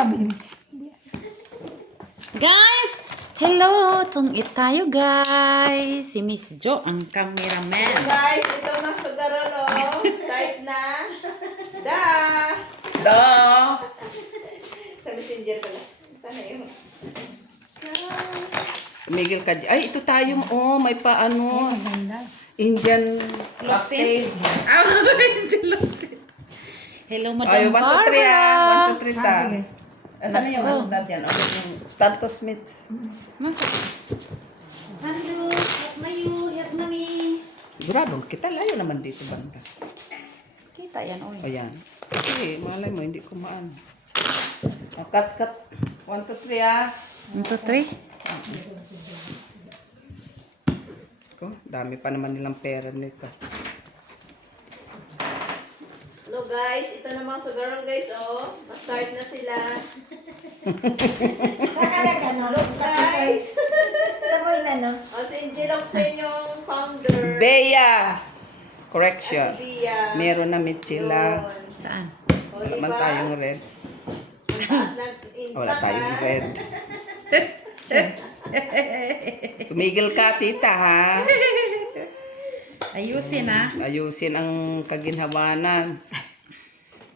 sabi niya. Guys, hello! Tungit tayo, guys. Si Miss Jo, ang cameraman. Guys, ito na sugaron, oh. Start na. Da! Do! Sa messenger pala. Sana yun. Miguel ka. Ay, ito tayo. Oh, may paano. Indian Latte. Ah, Indian latte. Hello, Madam Ay, 1, 2, 3 Barbara. 1, 2, 3 ta. sige. Asan na yung Nako. ano natin? Okay, yung Tantos Smiths. Masa? Hello, help na you, help na me. Sigurado, kita layo naman dito banda. Kita yan, oy. Ayan. Kasi, malay mo, hindi kumaan. Oh, cut. 1, 2, 3 ah. 1, 2, 3. Oh, dami pa naman nilang pera nito. Hello guys, ito na mga sugaron guys, oh. Na-start na sila. Hello guys. Saboy na, no? O, si Angel Oxen yung founder. Bea! Correction. Si Bia. Meron na meet sila. Yun. Saan? O, Wala man diba? tayong red. Ang taas ng Wala tayong intakan. red. Tumigil ka, tita, ha? Ayusin, ah. Ayusin ang kaginhawanan.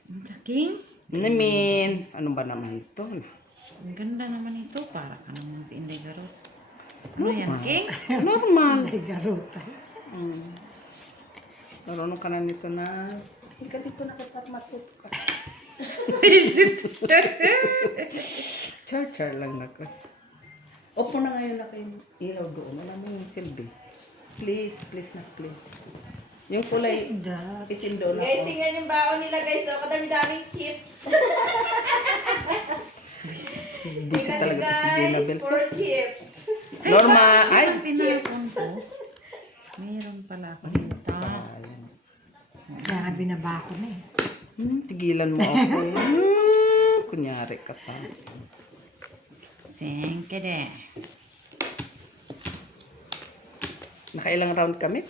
Jaking, Namin, ano ba naman ito? ang ganda naman ito. Para ka naman si Inday Garos. Ano yan, King? Normal. Ay, garuta. Marunong ka na nito na. Ika dito na kapat matuto ka. Is it? Char lang na ka. Opo na ngayon na kayo. Ilaw doon. Wala mo yung silbi. Please na please. Yung kulay, itim doon Guys, ako. tingnan yung baon nila guys, oh. Kadami-daming chips. Busit Tingnan talaga nyo to si Gina guys, Belso. 4 chips. Norma, ay! Tinapon ko. Mayroon pala ako dito. Kaya binaba ko na eh. Tigilan mo ako. Kunyari ka pa. Sengkede. Nakailang round kami?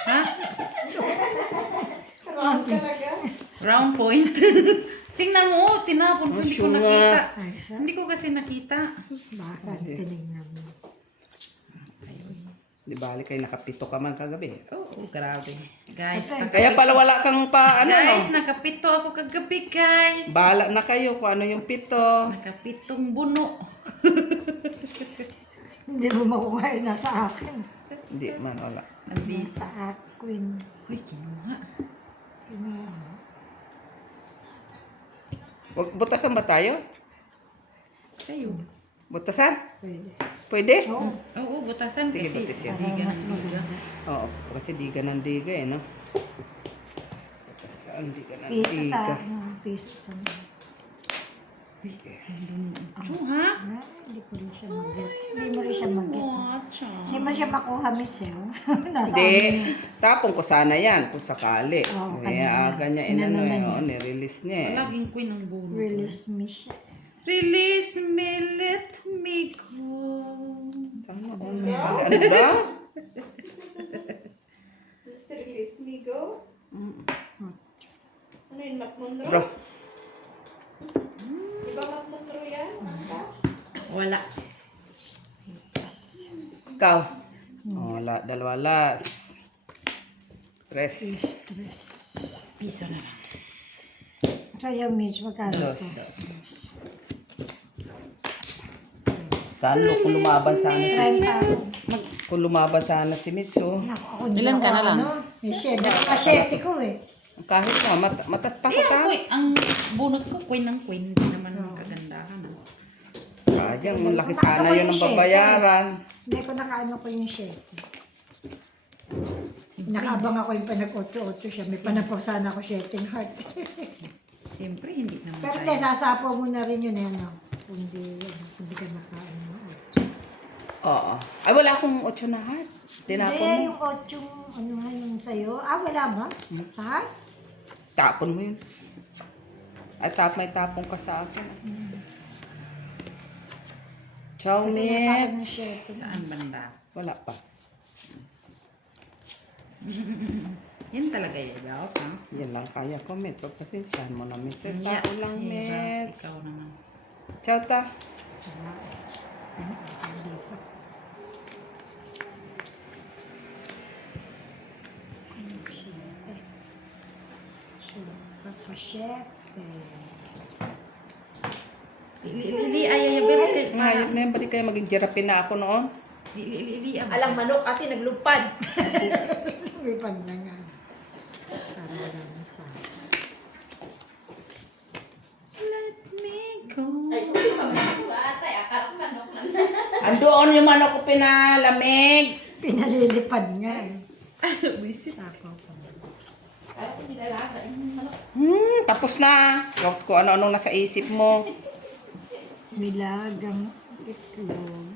Ha? Round talaga. Round point. Tingnan mo, tinapon ko. Hindi ko sure nakita. Ay, sa Hindi ko kasi nakita. baka tinignan mo. Di bali kayo nakapito ka man kagabi. Oh, grabe. Guys, Kaya pala wala kang pa, ano guys, no? nakapito ako kagabi, guys. Bahala na kayo kung ano yung pito. Nakapitong buno. Hindi mo makuha yun nasa akin. Hindi man, wala. Nandito. Nasa akin. Uy, kinuha. Butasan ba tayo? Kayo. Butasan? Pwede. Pwede? Oo, butasan Sige, kasi. butis yan. Diga ng diga. Oo, kasi diga ng diga eh, no? Butasan, diga ng Piso sa diga. piso sa Chu, ha? Ah, hindi ko rin siya mag-get. Hindi mo rin siya mag-get. Watcha. Hindi mo siya makuha, Miss, eh. Nasa Hindi, amin. tapong ko sana yan kung sakali. Oo, Kaya aga niya inano Inano eh, na oo, nirelease niya eh. Laging queen ng buno. Release me siya. Release me, let me go. Sana ba? Ano ba? Let's release me, go. Ano yun, Matmundro? Bro, Diba Matmundro yan? Wala. ikaw. Oh, dalawa las. Tres. Piso na lang. Sa'yo, Miss, magkano Dos. ito? Saan kung lumaban sana si 30. kung lumaban sana si Mitsu. Ako, Ilan ka na lang? May share. Nakapashare ko eh. Kahit nga matas pa ko Eh, ta. ang bunot ko, queen ng queen. Hindi naman kagandahan. Sayang, laki sana yun ang babayaran. Hindi ko nakaano ko yung share. Nakaabang ako yung panag-8-8 siya. May panapaw sana ako sharing heart. Siyempre, hindi naman Pero tayo. kaya sasapaw mo na rin yun eh, ano? Kung hindi ka nakaano. Oo. Ay, wala akong 8 na heart. Tinapon Hindi, mo. yung 8 ano nga yung sa'yo. Ah, wala ba? Sa heart? Tapon mo yun. Ay, may tapon ka sa akin. Ciao, Kasi nasa akin yung Mitch. share ko. Saan banda? Wala pa. Yan talaga yung girls, ha? Yan lang kaya ko, Mets. Pagpasensyahan mo na, Mets. Yan, Tao lang, yan, girls, Mets. ikaw naman. Ciao, ta. Ili ay best Ngayon, may balik kayo maging jarapin na ako noon. ili Alang manok, ate, naglupad. Lumipad na nga. Para wala na sa... Let me go. Ay, hindi pa manok, ate. Akala ko manok lang. Andoon yung manok ko pinalamig. Pinalilipad nga eh. Wisit. Ako pa. Ate, nilalaga yung manok. Tapos na. Huwag ko ano-ano nasa isip mo. Nilagang itlog.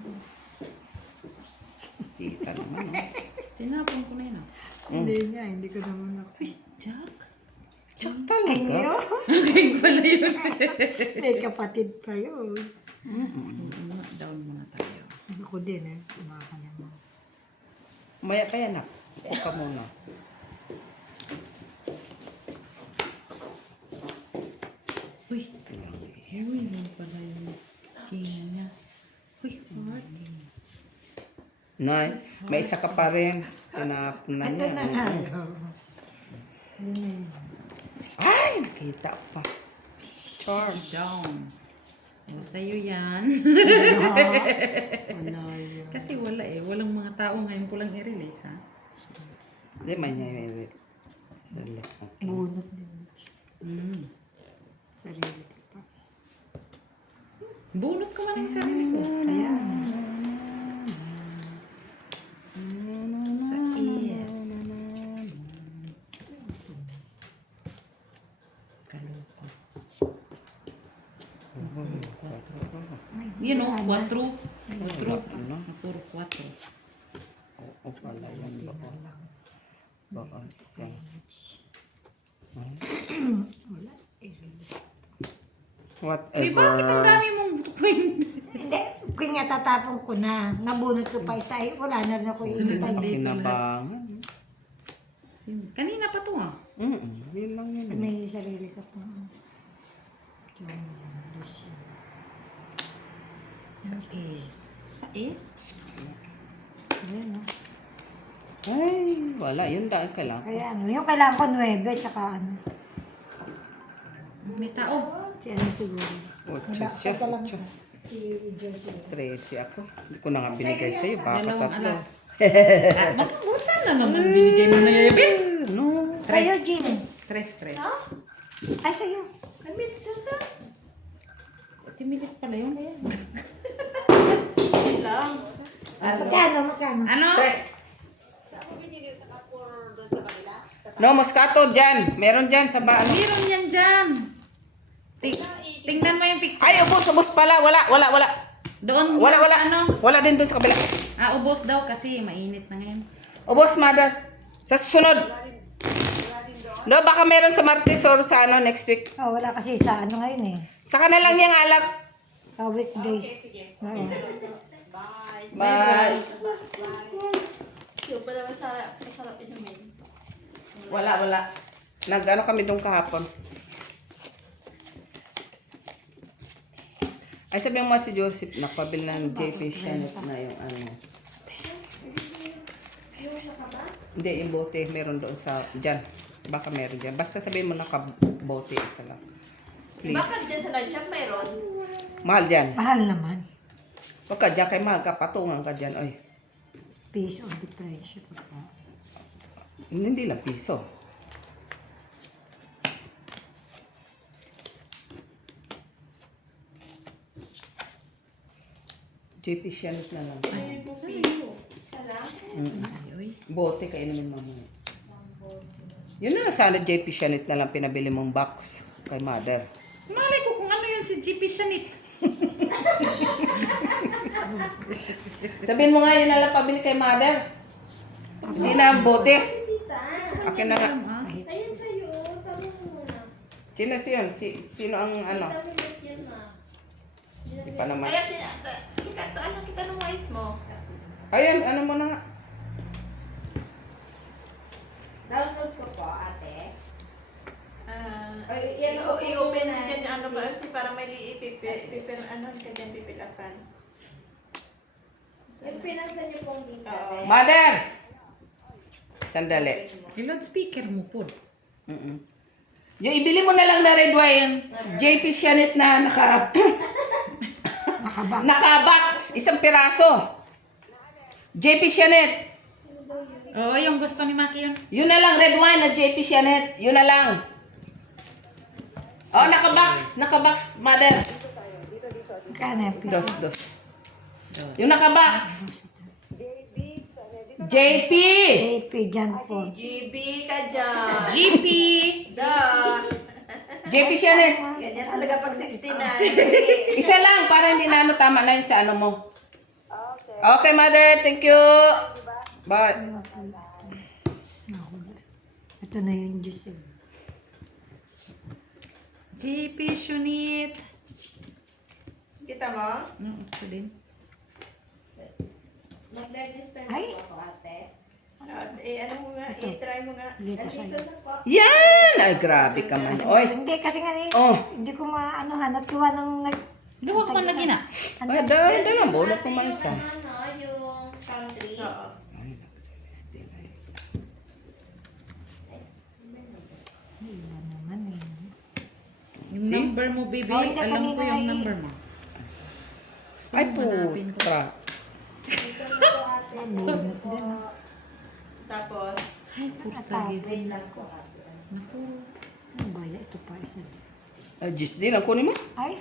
Tita naman, oh. Tinapon ko na yun, ah. Hindi nga, hindi ko naman ako. Jack? Tsak talaga. Kaya pala yun. May kapatid pa yun. Down muna tayo. Ako din eh. Kumaka naman. Maya pa yan, ah. Upo ka muna. Uy. Uy, yun pala yung kina niya. Uy, 40. Nay, may isa ka pa rin. Tinapon na Ito niya. na nga. Ay, nakita pa. Char. Down. O, sa'yo yan. Ano yun? Kasi wala eh. Walang mga tao ngayon ko lang i-release, ha? Hindi man niya yung release. Bunot din. Sarili ko pa. Bunot ko man ang sarili ko. Ayan. Sa is. Kaloko. Yun o, 4. 4. Puro 4. Oo pala yan. Baka isa. Whatever. Uy, bakit ang dami mong butuin? Hindi, kung nga tatapon ko na, nabunot ko pa isa, eh, wala na rin ako ilipad. Kinabangan. Kanina pa to, ah. Yun lang yun. May sarili ko pa. Sa is. Sa is? Ayan, oh. Ay, wala. Yun dahil ka lang. Kaya ano, yung kailangan ko 9, tsaka ano, May tao. si ano siguro. Ocho siya. Ito lang. Ocho. Si Jesse. 13 ako. Hindi ko na nga binigay sa'yo. Baka Dalawang tatlo. alas. Bakit saan na naman binigay mo na yung bes? No. Sa'yo, Jean. 3. Ay, sa'yo. Kamitsu ka. Timilit pala yun. Lang. Magkano, magkano? Ano? No, Moscato dyan. Meron dyan sa ba? Ano? Meron yan dyan. Tingnan mo yung picture. Ay, ubos pala. Wala. Doon Wala. sa ano? Wala din doon sa kabila. Ubos daw kasi mainit na ngayon. Ubos, mother. Sa susunod. No, baka meron sa Martes or sa ano, next week. Oh, wala kasi sa ano ngayon eh. Saka na lang yung alak. Weekdays. Oo. Bye. Yung pala masarap inumin. Wala. Nag-ano kami doon kahapon. Ay, sabi mo si Joseph, nakpabil ng JP Shanet na yung ano. Hindi, yung bote, meron doon sa, dyan. Baka meron dyan. Basta sabihin mo nakabote isa lang. Please. Bakit dyan sa lunch shop mayroon? Mahal dyan. Mahal naman. Huwag ka dyan kay mahal ka, patungan ka dyan. Oy. Piece of the price. Hindi lang piso. JP Shanet na lang. Isa lang? Bote ka inumin mo muna. Yun na sana JP Shanet na lang pinabili mong box kay mother. Malay ko kung ano yun si GP Shanit. Sabihin mo nga yun na lang pabili kay mother. Hindi na ang bote. Akin na nga. Ayun sa'yo. Tama mo muna. Sino yun? Sino ang ano? Yan na. Hindi pa naman. Kaya kita ng mais mo. Ayun, ano mo na nga. Download ko pipil, ano, kanyang pipilakan. Yung pinansan niyo pong dito. Mother! Sandali. I-loudspeaker mo po. Yung ibili mo na lang na red wine, JP Sianet na naka-box, isang piraso. JP Sianet. Oo, yung gusto ni Maki yun. Yun na lang, red wine na JP Sianet. Yun na lang. Oh, naka-box, mother. Kaya Dos. Yung naka-box. JP! JP dyan po. GB ka dyan. GP! JP Sianet. Ganyan talaga pag 69. Isa lang, para hindi na tama na yun sa ano mo. Okay, mother. Thank you. Bye. Ito na yung juice. GP Shunit. Kita mo? Ito din. Mag-register Ay. na po ako, ate. Ano mo nga, i-try mo nga. Hindi ko Andito na po. Yan! Ay, grabe ka man. Oy. Hindi, kasi nga Oh. hindi ko maanohan at gawa ng Gawa ko man lagi na. Ay, dahil bulok ko man isa. Ano, yung country. Oo. Iba naman eh. Yung number mo, baby. Oh, hindi, Alam ko kanina yung ay- number mo. Ay, hanapin ko. putra. Bunot din. ah. Tapos, Ay, Portuguese. wait lang po, ate. Naku. Ano ba yan? Ito pa isa dyan. Ay, gis din. Ang kunin mo. Ay!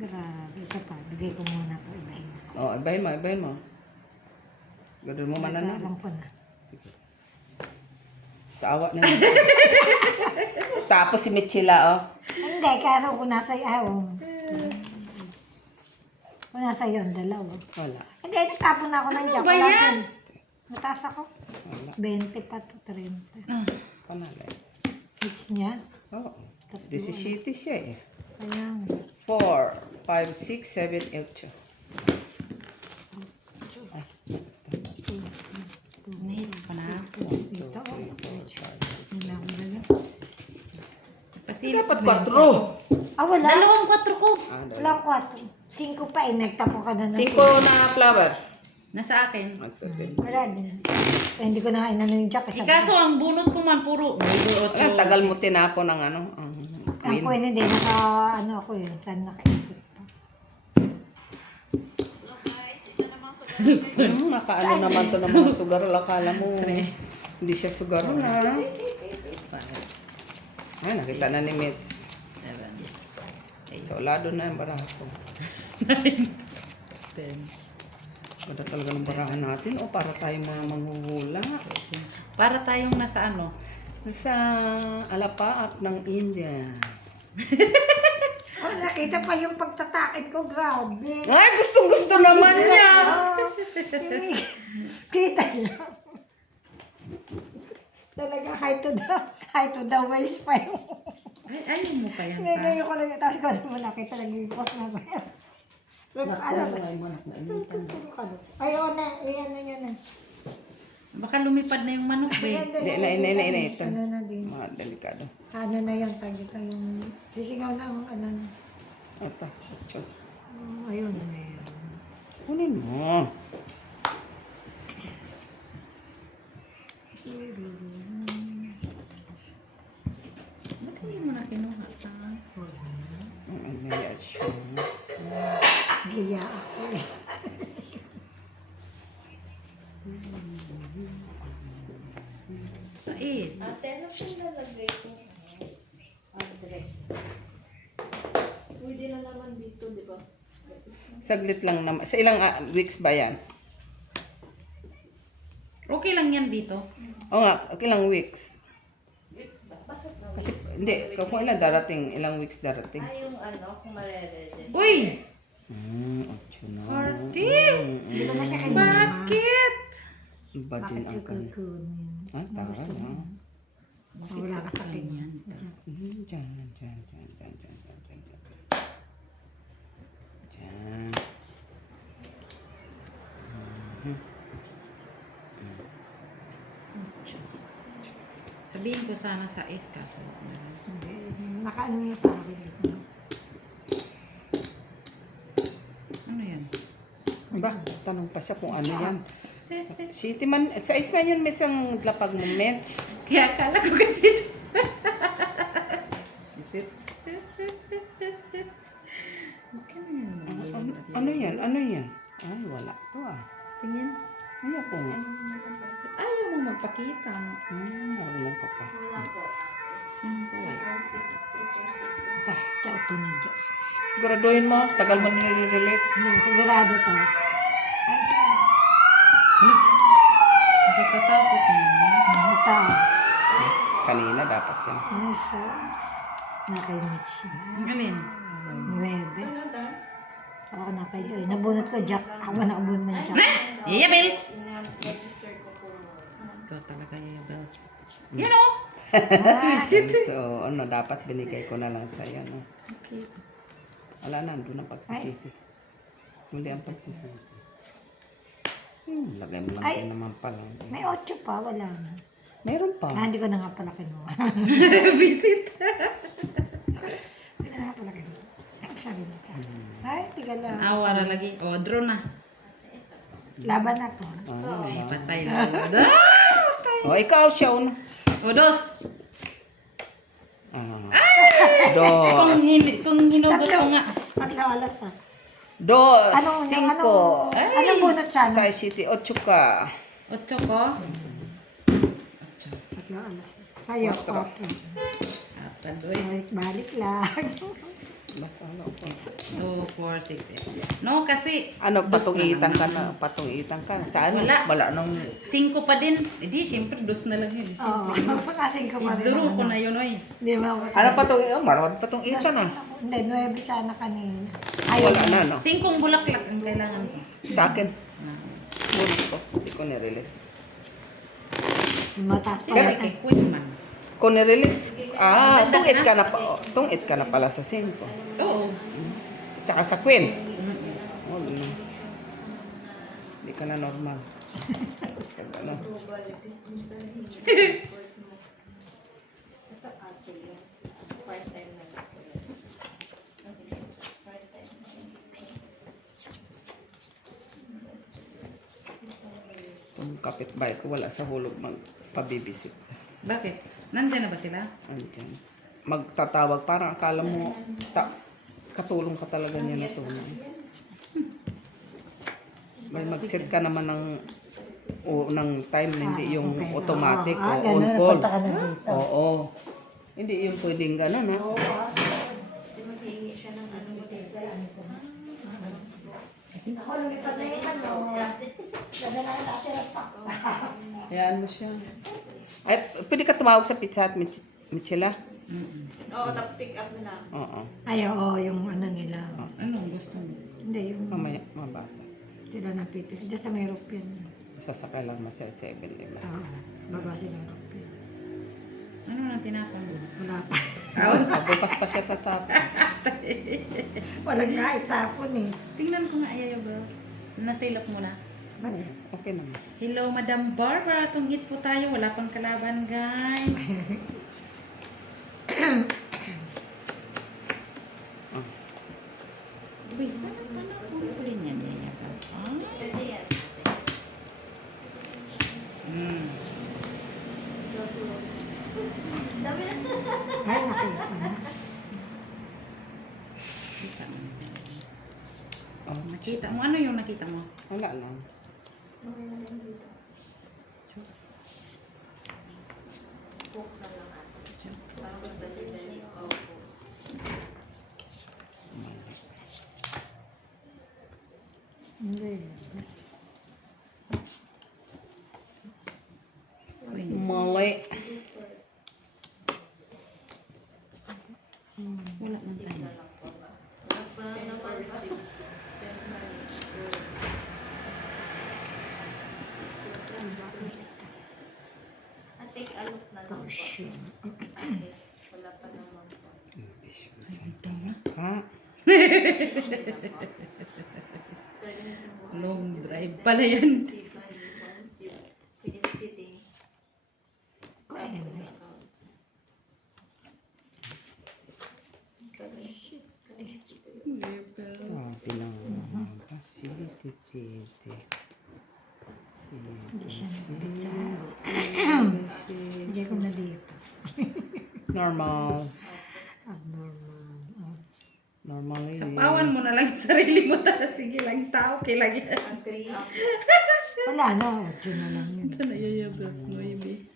Grabe. Ito pa. Bigay ko muna ito. Ibahin ko. Oh, ibahin mo. Gadon mo man na. Alam ko na. Sige. Sa awa na yun. Tapos si Michila, oh. Hindi, kaso kung nasa iyo. Kung nasa iyo, ang dalawa. Wala. Hindi, nagtapon ako ng ba yan? Mataas ako. 20 pa to 30. Panalay. Hits niya. Oo. 17 siya eh. Ayan. 4, 5, 6, 7, 8. May pa na. Ito. Hindi na ako ganyan. Pasilip. Dapat 4. Ah, wala. Dalawang 4 ko. Walang 4. 5 pa eh. Nagtapo ka na ng 5 na flower. Nasa akin. Wala din. Eh, hindi ko na inano yung jack. Ikaso ang bunot ko man puro. Ang tagal mo tinapo ng ano. Ang Queen. point hindi. Ano ako yun. Saan nakaikot pa. Makaano naman to ng mga sugar. Akala mo. Hindi siya sugar na. Ay, nakita na ni Mitz. 7. So, lado na yung barato. 10. Ganda talaga ng barahan natin. O, para tayo mga manghuhula. Para tayong nasa ano. Sa alapaap ng India. Oh, nakita pa yung pagtatakin ko. Grabe. Ay, gustong-gusto naman niya. Kita niyo. Talaga high to the waist pa yung... Ay, ayaw mo pa yan. Ngayon ko lang. Tapos ko naman nakita lang yung post na ba yan. Ay, oo na. Ayan na yan na. Baka lumipad na yung manok, be. Hindi, ito. Ano na din. Mga delikado. Ano na yan. Tagi ka yung... Sisingaw na ang ano na. Ito. Ito. Ayun. Ayun. Kunin mo. Ba't hindi mo na kinuha? Giya ako eh. Sa is. Ate, ano po nalagay ko? Address. Pwede na naman dito, di ba? Saglit lang naman. Sa ilang weeks ba yan? Okay lang yan dito. Oo nga, ilang weeks. Weeks ba? Bakit na? Kasi, hindi, kung ilang darating, ilang weeks darating. Ay, yung ano, kung mariregister. Uy! 8 na. Party! Hindi ko na siya kanina. Bakit? Iba din ang kan. Kukunin. Ah, tara na. Wala ka sa kanya. Diyan. Diyan. Sabihin ko sana sa is kaso. Nakaano niya sa akin. Ano yan? Ba, tanong pa siya kung ano yan. Shitty man, sa isman yun may isang lapag mo, men. Kaya akala ko kasi ito. Is it? Ano yan? Ano yan? Ay, wala to ah. Tingin. Ayaw ko nga. Ayaw mo magpakita. Marunong ka pa. Wala po. 5. 346. Ciao, Tunidia. Siguraduhin mo, tagal mo nire-release. Sigurado to. Ay, Nakakatakot na. ano to? Kanina dapat yan. Ay, so. Nakaimit siya. Ang alin? 9. Ako nakailoy. Nabunot ko, Jack. Ako nakabunot ng Jack. Yaya Bells! Register ko po. Ikaw talaga, Yaya Bells. Yan o! So, ano, dapat binigay ko na lang sa'yo, no? Okay. Wala na, doon ang pagsisisi. Hindi ang pagsisisi. Lagay mo lang Ay. din naman pala. May 8 pa, wala na. Meron pa. Hindi ko na nga pala kinuha. Visit. Hindi ko na nga pala kinuha. Ay, sarili ka. Ay, tiga lang. Awara lagi. O, draw na. Laban ako. Ay, patay na. O, ikaw siya, uno. O, dos. Dos. Kung hinugot ko nga. Tatlo alas ah. Dos. Anong, Cinco. anong bunot siya? Sa city, ocho ka. 8 ko. Tatlo alas. Sa'yo, okay. Balik lang. Basta ano ko. 2, 4, 6, 8. No, kasi Ano, dos patungitan na ka lang. na. Patungitan ka. Saan? Wala. Wala nung... 5 pa din. Eh di, siyempre, dos na lang yun. Oo, kasing ko pa rin. Iduro ko na yun, oy. Hindi mo ako. Ano patungitan? Marami patungitan ah. Hindi, 9 sana kanina. Wala na, no? 5 bulaklak ang kailangan ko. Sa akin. Bulis ko. Hindi ko nirelease. Mataas pa Kaya rin. kay Queen man. Kung nirelease, tungit ka na pa. Tungit ka na pala sa 5. Oo. Tsaka sa Queen. Oh, no. Hindi ka na normal. Ano? Kung kapitbahay ko, wala sa hulog magpabibisit. Bakit? Nandiyan na ba sila? Andyan. Magtatawag, parang akala mo, katulong ka talaga niya na tulong. May mag-set ka naman ng time, hindi yung okay. automatic o on ganun, call. napunta ka na dito. Oo. Hindi yung pwedeng gano'n, ha? Kasi maghihingi siya ng ano mo dito. Ako lumipad na yun, ano. Ganda na natin ang pak. Hayaan mo siya. Ay, pwede ka tumawag sa Pizza Hut, Michela? Oo, tapos pick up na lang. Oo. Ay, oo, yung ano nila. Anong gusto mo? Hindi, yung Mamaya, mabata. sila na pipis. Diyan sa may European. Sasakay lang mo sa 7-Eleven. Oo, baba sila ng European. Ano na tinapon mo? Wala pa. Bukas pa siya tatapos. Walang nga itapon eh. Tingnan ko nga, Yaya Bells. Nasilap mo na. Okay naman. Hello, Madam Barbara. Tunggit po tayo. Wala pang kalaban, guys. Wait, ano kulin yan, Yaya Bells? Pwede yan. Dami na. Ay, nakita na. Oh, Nakita mo? Ano yung nakita mo? wala lang. Cook na lang ate. Parang magdali-dali. Opo. Hindi. Mali. Wala man tayo. Take a look na lang po. Wala pa naman po. Ha? Long drive pala yan. See money once you finish sitting. Sabi lang. Chiti. Hindi siya nabit sa Hindi ko na dito. Normal. Abnormal. Oh. Normally. Sapawan mo na lang yung sarili mo. Sige lang, tao. Kailangan. Agree. Wala na. 8 na lang yun. Saan nayayabas mo, Ibi?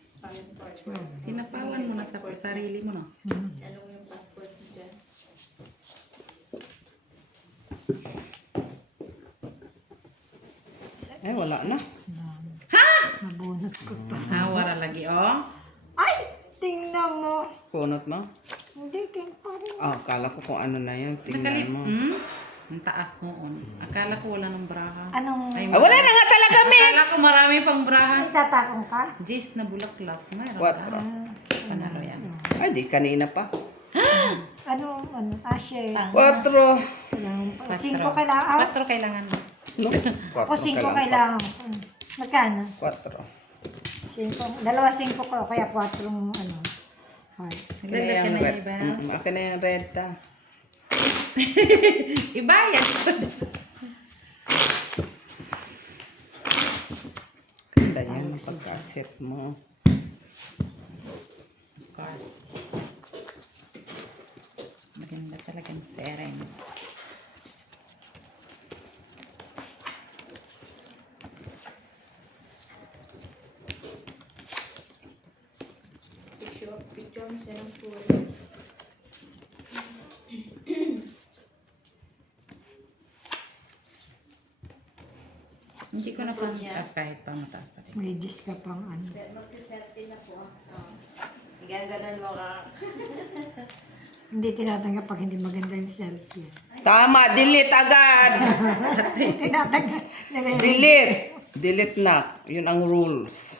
Sinapawan mo na sa sarili mo, no? Anong yung passport mo dyan? Wala na. Nabunot ko pa. Wala lagi, oh. Ay! Tingnan mo. Punot mo? Hindi, king pa rin. Akala ko kung ano na yun. Tingnan mo. Ang taas mo, on. Akala ko wala ng braha. Anong... Ay, Wala na nga talaga, Mitch! Akala ko marami pang braha. May tatapong ka? Jis na bulaklak. Mayroon What? ka. Panalo yan. Ay, di kanina pa. Ano? Ashe. 4. 5 kailangan. 4 kailangan mo. No? O 5 kailangan. Magkano? 4. 5. Dalawa 5 ko. Kaya 4 ano. Heart. Nagdagdag ka na red. iba. Akin na yung red ta. Ibayad. Ganda yan yung pagkaset mo. Of course. Maganda talagang seren. Picture mo siya ng full. Hindi ko na pansin kahit pa mataas pa rin. May dis ka pang ano. Magsiselfie na po. Ganun mo ka. Hindi tinatanggap pag hindi maganda yung selfie. Tama, delete agad. Hindi tinatanggap. Delete. Delete na. Yun ang rules.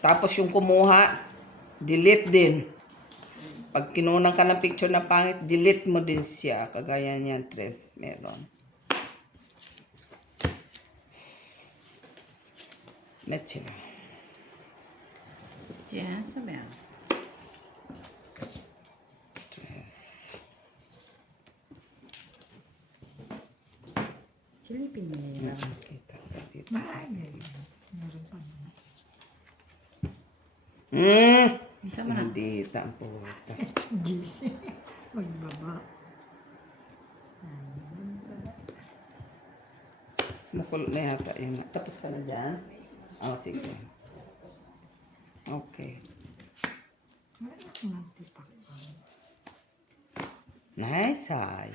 Tapos yung kumuha, delete din. Pag kinunan ka ng picture na pangit, delete mo din siya. Kagaya niyan, Tres. Meron. Net sila. Yes, sabi. Tres. Silipin mo yun. Kita ka dito. Meron pa naman. Isa mo na. Hindi tamputa. GC. Magbaba. Mukul na yata yun. Tapos ka na dyan? Oh, sige. Okay. Wala akong nagtipak. Nice eye.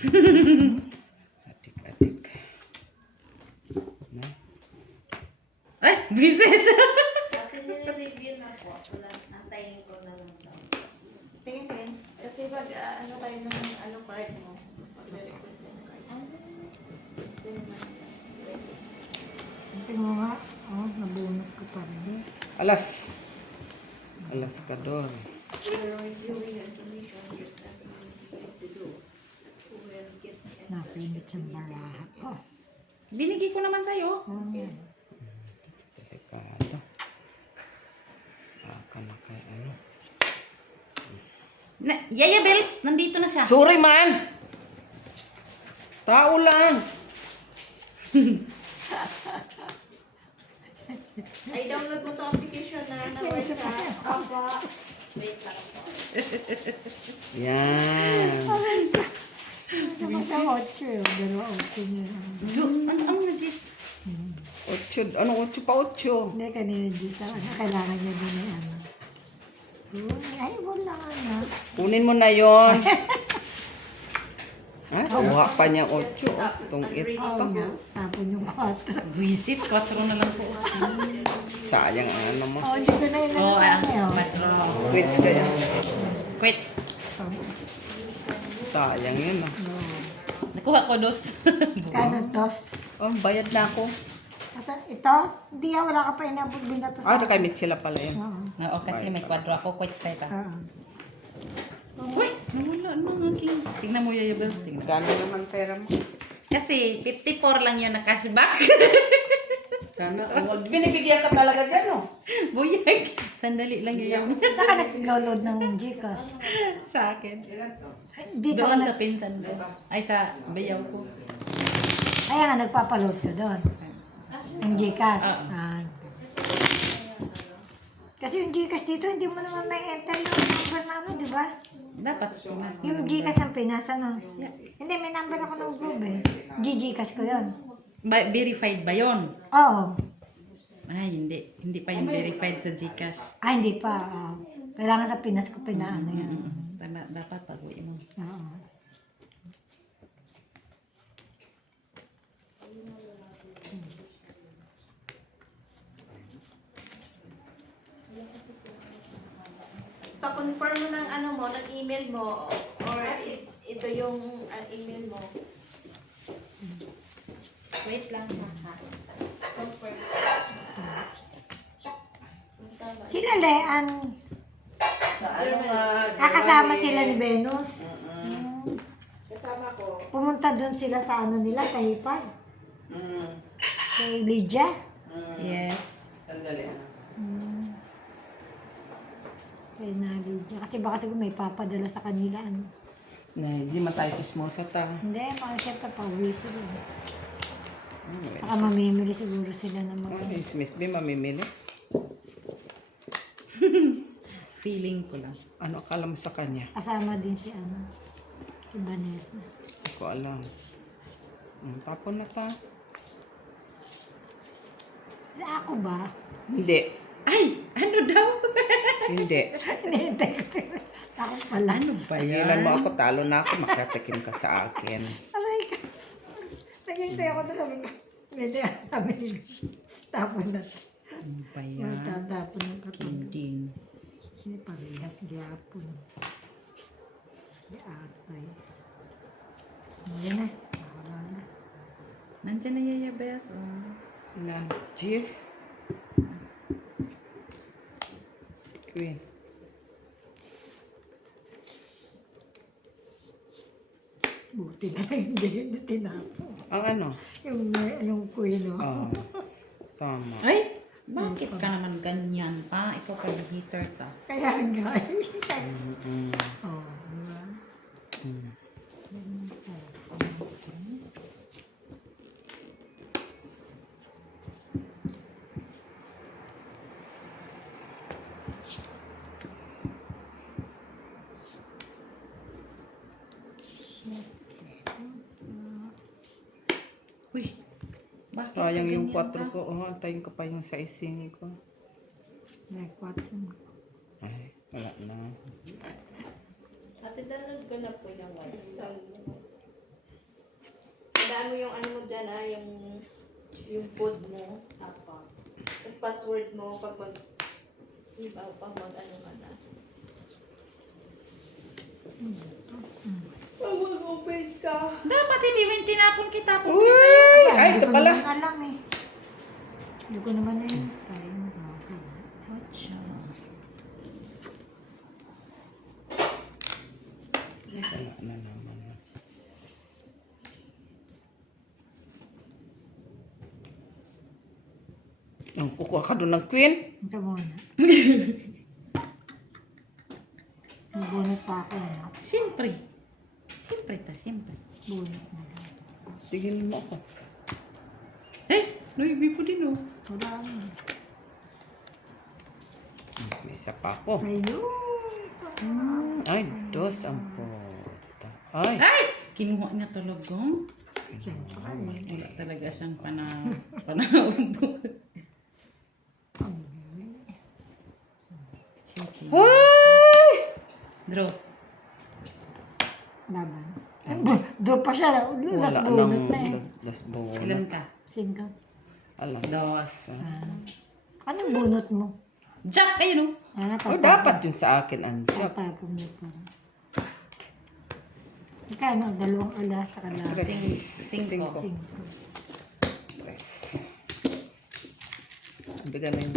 Atik. Na? Ay! Visit! Akin nire-review na po. Wala, antayin ko na lang daw. Tingin. Kasi pag ano kayo ng ano card mo, pag-request ng card. Kasi naman. Tingnan mo nga. Oh, nabunot ko pa rin. Alas ka doon. You're reviewing information, you're starting to do. Who will get the Napinit sa baraha ko. Binigay ko naman sa'yo. Oh, yan. Delikado. Aka na kay ano. Yaya Bells, nandito na siya. Sorry man! Tao lang! Ay, download mo to application na sa Aba. Wait lang po. Yan. Ano sa 8 yun? Pero 8 niya. Ang na, Jis? 8. Ano 8 pa 8? Hindi, kanina Diyos. Kailangan niya din yung ano. Ay, wala nga na. Kunin mo na yon. Kuha pa niya 8. Itong Oo nga. Tapon yung 4. Visit, 4 na lang po. Sayang ano mo. Oo, dito na yung Oo, nasa akin. 4. Quits kaya. Quits. Sayang yun. Nakuha ko 2. Kano tos? Oh, bayad na ako. Ito? Hindi ah, wala ka pa inabot din na to sa... Kay Mitch sila pala yun. Oo. Oo, kasi may 4 ako. Quits tayo pa. Oo. Uy, nawala na aking. Tingnan mo, Yaya Bells. Tingnan. Gano naman pera mo? Kasi 54 lang yun na cashback. Sana. Binibigyan ka talaga dyan, no? Buyag. Sandali lang yun. Saan ka nag-load ng Gcash? Sa akin. Dito ka Doon nag... sa pinsan ko. Ay, sa bayaw ko. Ay, Kaya nga nagpapaload ka doon. Yung Gcash. Kasi yung Gcash dito, hindi mo naman may enter yung number na ano, di ba? Dapat sa Pinas. Yung Gcash ng Pinas, ano? Hindi, may number ako ng group eh. Gcash ko yun. Verified ba yon? Oo. Ay, hindi. Hindi pa yung verified sa Gcash. Hindi pa. Kailangan sa Pinas ko pinaano yan. Tama, dapat baguhin mo. Oo. Pa-confirm mo ng ano mo, ng email mo, or ito yung email mo. Wait lang ha. Confirm. Sila Lean, Sa ano nga? kasama sila ni Venus. Kasama ko. Pumunta doon sila sa ano nila, sa Hipag. Kay Lydia. Yes. Sandali ano. Kay na Lydia. Kasi baka siguro may papadala sa kanila. Ano. Na, hindi man tayo chismosa ta. Hindi, mga siyempre pauwi sila. Saka mamimili siguro sila ng mga... Ay, si Miss B mamimili. Feeling ko lang. Ano akala mo sa kanya? Kasama din si ano, si Vanessa. Hindi ko alam. Tapon na ta. Ako ba? Hindi. Ay! Ano daw? Hindi. Hinihintay ko sila. Ako pala. Ano ba Pagilan yan? mo ako, talo na ako, makatakim ka sa akin. Aray ka. Naghihintay ako doon. Sabi ko, hindi, sabi nila. Tapon na. Ano ba yan? Matatapon ng katabi. Kindin. Hindi, parehas gyapon. Di atay. Yan na. Wala na. Nandiyan na Yaya Bes. Oh. Na, cheese. Queen. Buti na lang hindi tinapon. Ang ano? Yung kuino. Oo. Tama. Ay! Bakit ka naman ganyan pa? Ikaw pa heater ka. Kaya nga. Oo, diba? Uy! Bakit Sayang ka yung ganyan 4 ko. Oh, antayin ko pa yung sizing ko. May 4. Ay, wala na. Ate, download ko na po yung website. Tandaan mo yung ano mo dyan yung code mo. Apa. Yung password mo pag ano ka na. Pag mag-open ka. Dapat hindi mo yung tinapon kita po. Uy! Ay, ito pala. Hindi ko naman alam eh. Hindi ko naman na yun. Watcha. Wala na naman. Ang kukuha ka doon ng queen? Ito muna. Bunot pa ako. Ano? Siyempre. Siyempre. Bunot na lang. Tigilin mo ako. Eh! Noibi po din oh. Wala na. May isa pa ako. Ayun. Ay, dos ang puta. Ay! Ay! Kinuha niya talaga. Siyempre. Wala talaga siyang panahon. Ay! Draw. Laban. Drop pa siya. Wala Bunot lang. na eh. Das bunot. Ilan ka? Singka. Alam. Dos. Anong bunot mo? Jack kayo no? Oh, dapat yun sa akin, Anjak. Tatapon mo pa. Ikano, 2 alas sa kalas. Cinco. 5. Tres. Bigyan na yun.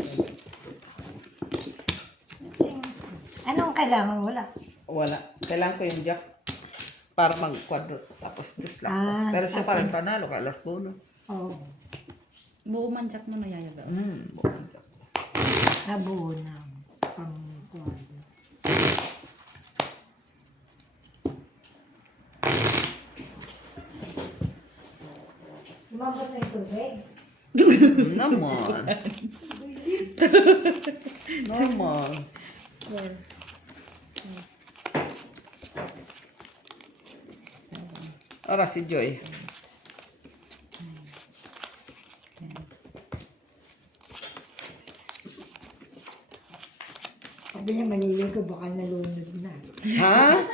Anong kailangan? Wala. Wala. Kailangan ko yung jack para mag-quadro. Tapos dos lang ako. Pero siya parang panalo ka. Alas bono. Oo. Buo man Jack mo na Yaya Bes. Buong jack. Nabuo na. Pang-kuwado. Sumabot na yung tubig. Naman. Naman. Ora si Joy. Sabi niya maliligo, baka nalunod na. Ha?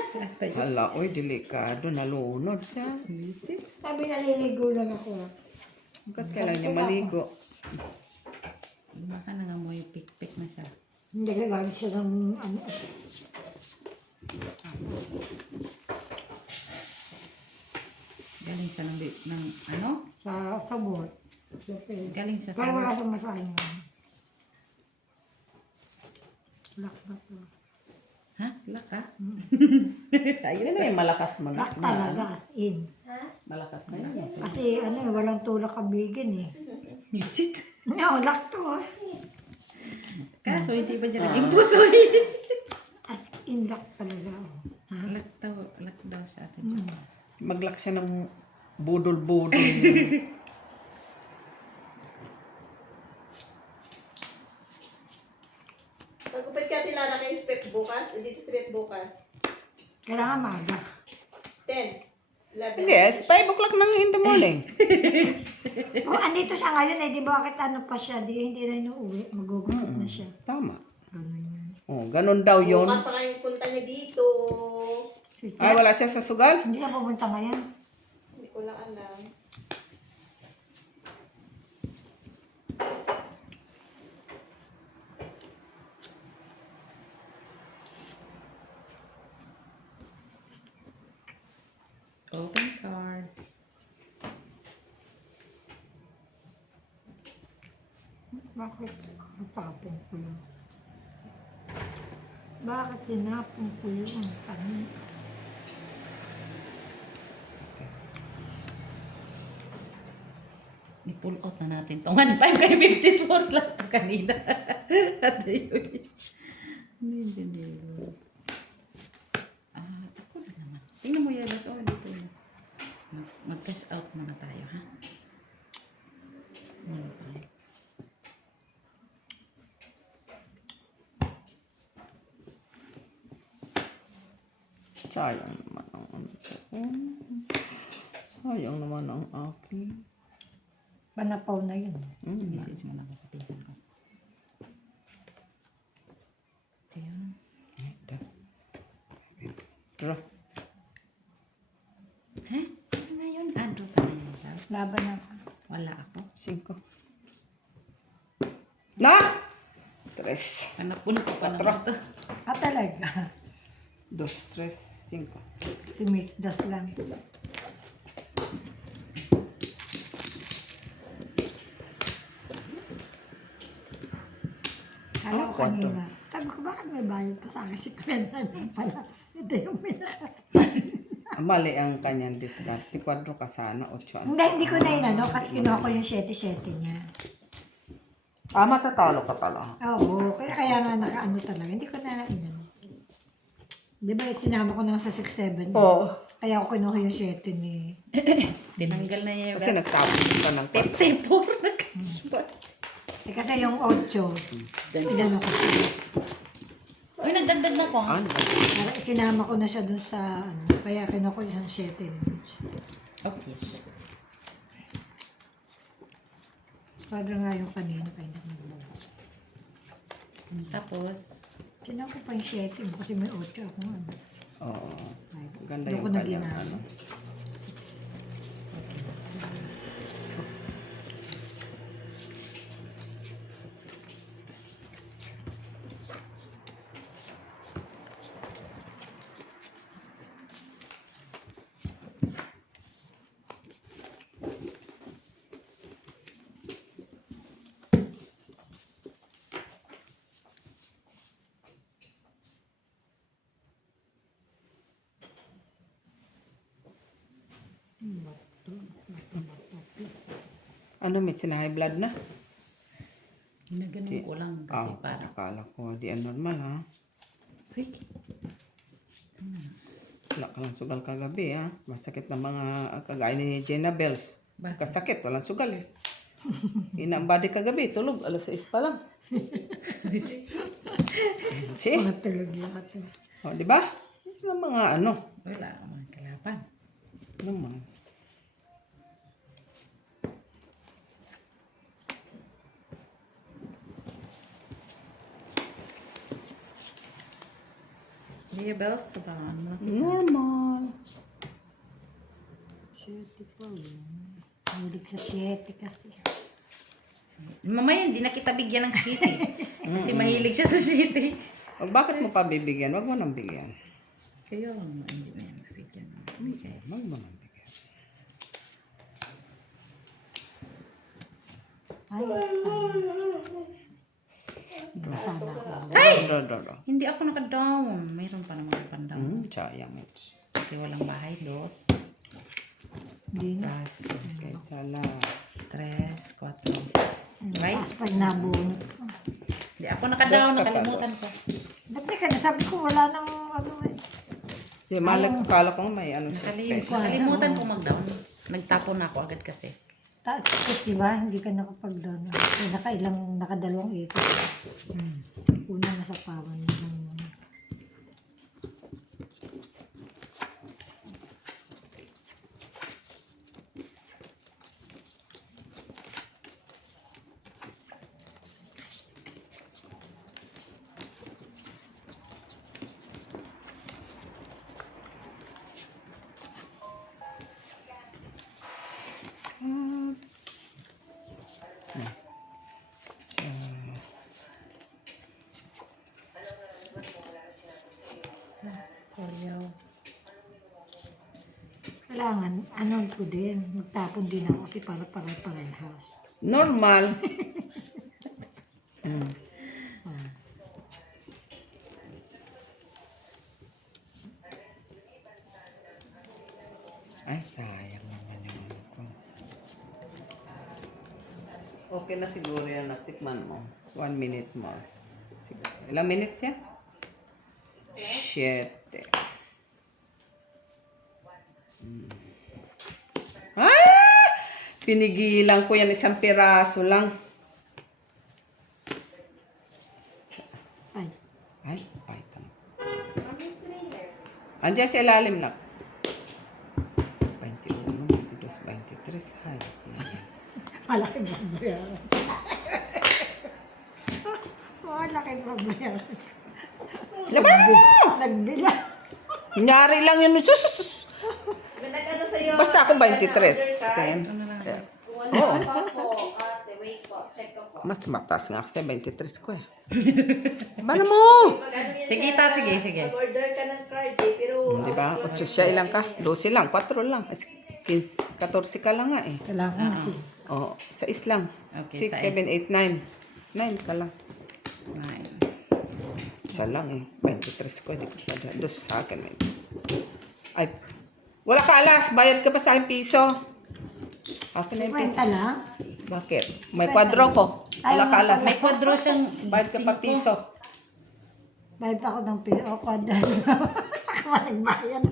Hala, oy, delikado. Nalunod siya. Sabi naliligo lang ako. Bakit kailan niya maligo? Baka nangamoy pik-pik na siya. Hindi kailangan siya ng ano. Galing siya ng ano? Sa sabot. Kasi, Galing siya pero wala sa... siyang masahin mo. Lak na to. Ha? Laka? Yan ay malakas Lak talaga as in. Malakas na yan. Kasi ano, walang tulak kabigin eh. Visit? No, lak to ah. Kaso hindi ba dyan naging puso As in lak talaga. Oh. Ha? Lak daw siya atin. Maglak siya ng budol-budol. Magupit ka Tilara kay Pep bukas. Dito si Pep bukas. Kailangan maga. 10. 11. Yes, 5 o'clock nang in the morning. Oh, andito siya ngayon eh. Di ba bakit ano pa siya? Hindi na inuuwi. Magugupit na siya. Tama. Ganun yun. Oh, ganun daw yun. Bukas pa nga yung punta niya dito. Ay, wala siya sa sugal? Hindi na pumunta ngayon. Hindi ko lang alam. Open cards. Bakit natapon ko yun? Bakit tinapon ko yun? Kanin. Ni-pull out na natin tong 1.5 kay 54 lang ito kanina. At yun. Hindi. Ako na naman. Tingnan mo yan. Oh, dito na. Mag-cash out muna tayo, ha? 1.5. Sayang naman ang ano ko. Sayang naman ang aking. Panapaw na yun. Message mo lang ako sa pinsan ko. Ito yun. Tara. Ha? Ano na yun? Andro pa na yun. Charles. Laban ako. Wala ako. 5. Na! 3. Panapun ko pa naman ito. Ah, talaga? 2, 3, 5. Si Miss Das lang. Alam ko kwarto. kanina. Sabi ko, bakit may bayad pa sa akin si Kwenta na pala? Ito yung Mali ang kanyang discard. 4 ka sana, 8 ano. Hindi ko na inano kasi kinuha ko yung 7-7 niya. Ah, matatalo ka pala. Oo, kaya nga nakaano talaga. Hindi ko na inano. Di ba sinama ko na sa 6-7? Oo. Kaya ako kinuha yung 7 ni... Tinanggal na niya yung Kasi nagtapos ka ng 54 na cashback. kasi yung 8, inano ko siya. Uy, nagdagdag na ko. Ano? Sinama ko na siya dun sa ano. Kaya kinuha ko yung 7 ni Okay. Padre nga yung kanina kaya hindi ko. Tapos, Sinama ko pa yung 7 mo kasi may 8 ako ano. Oo. Ganda Doon yung ko na kanyang ginamit. ano. Ano, may high blood na? ginaganon ko lang kasi Ah, para. akala ko di normal ha. Fake. Wala ka lang sugal kagabi ha. Masakit na mga kagaya ni Jenna Bells. Bakit? Kasakit, walang sugal eh. Inambadi kagabi, tulog, alas 6 pa lang. Che, Mga tulog lahat. o, di ba? Yung mga ano, Wala akong mga kalaban. yung mga, Dia bells, sabangan mo. normal. Siyete pa. Hilig sa siyete kasi. Mamaya, hindi na kita bigyan ng shitty. Kasi mahilig siya sa shitty. O, bakit mo pa bibigyan? Wag mo nang bigyan. Kaya, hindi na yan bigyan. Okay. Wag mo nang bigyan. Ay, sana ako. Do. Hindi ako naka-down. Mayroon pa naman pan-down. Sayang ito. Kasi walang bahay, dos. Hindi na. Pas, Okay, salas. 3, 4. Right? Pag nabunot ko. Hindi ako naka-down, Dos ka pa, nakalimutan dos. ko. Ba't di ka na? Sabi ko wala nang ano eh. Di, kala ko may ano siya special. Nakalimutan ko mag-down. Nagtapon ako agad kasi. Tapos diba, hindi ka nakapag-down. Nakadalawang ikot. Una na sa pawan mo lang muna. Koryaw. Kailangan, ano ko din, magtapon din ako kasi para parehas. Normal. Ay, sayang naman yung ano ko. Okay na siguro yan. Natikman mo. 1 minute more. Siguro. Ilang minutes yan? 7. Ah! Pinigilan ko yan. Isang piraso lang. Ay, Ay, paitan. Andiyan sa ilalim lang. 21, 22, 23. Ay, malaki ba bayaran? Malaki ba bayaran? laban mo! Nagbila. Kunyari lang yun. Sus! Nag-ano sa'yo? Basta ako 23. Ten. Kung ano pa po, ate, wait po, check ko po. Mas matas nga ako sa 23 ko eh. Bala mo! Pag ano yan Sige, siya, sige, sige. Mag-order ka ng card eh, pero... Di ba? 8 siya ilang ka? 12 lang, 4 lang. 15, 14 ka lang nga eh. Kailangan kasi. Oo, 6 lang. Okay, 6, 7, 8, 9. 9 ka lang. 9. Isa lang eh. 23 ko. Hindi ko pa dyan. Dos sa akin. Ay, wala ka alas. Bayad ka pa sa akin piso. Akin na yung piso. Kwenta lang. Bakit? May kwadro ko. Wala ka alas. May kwadro siyang Bayad ka pa 5. piso. Bayad pa ako ng PO kwada. Ako nagbayad.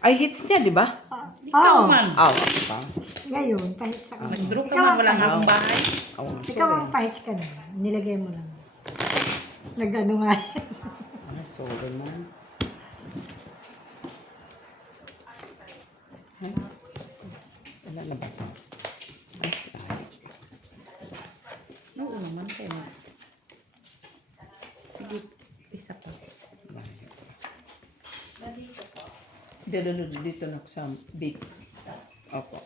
Ay, hits niya, di ba? Ikaw Oo. man. Ah, pa. Ngayon, pahit sa kanya. Nag-draw ka man, wala nga akong bahay. Ikaw ang pahit ka na. Nilagay mo lang. Nag-ano nga. Sorry mo. Ay, wala na ba ito? Ay, Oo naman kayo. Sige, isa pa. layo. Nandito po. Dito na sa big. Opo.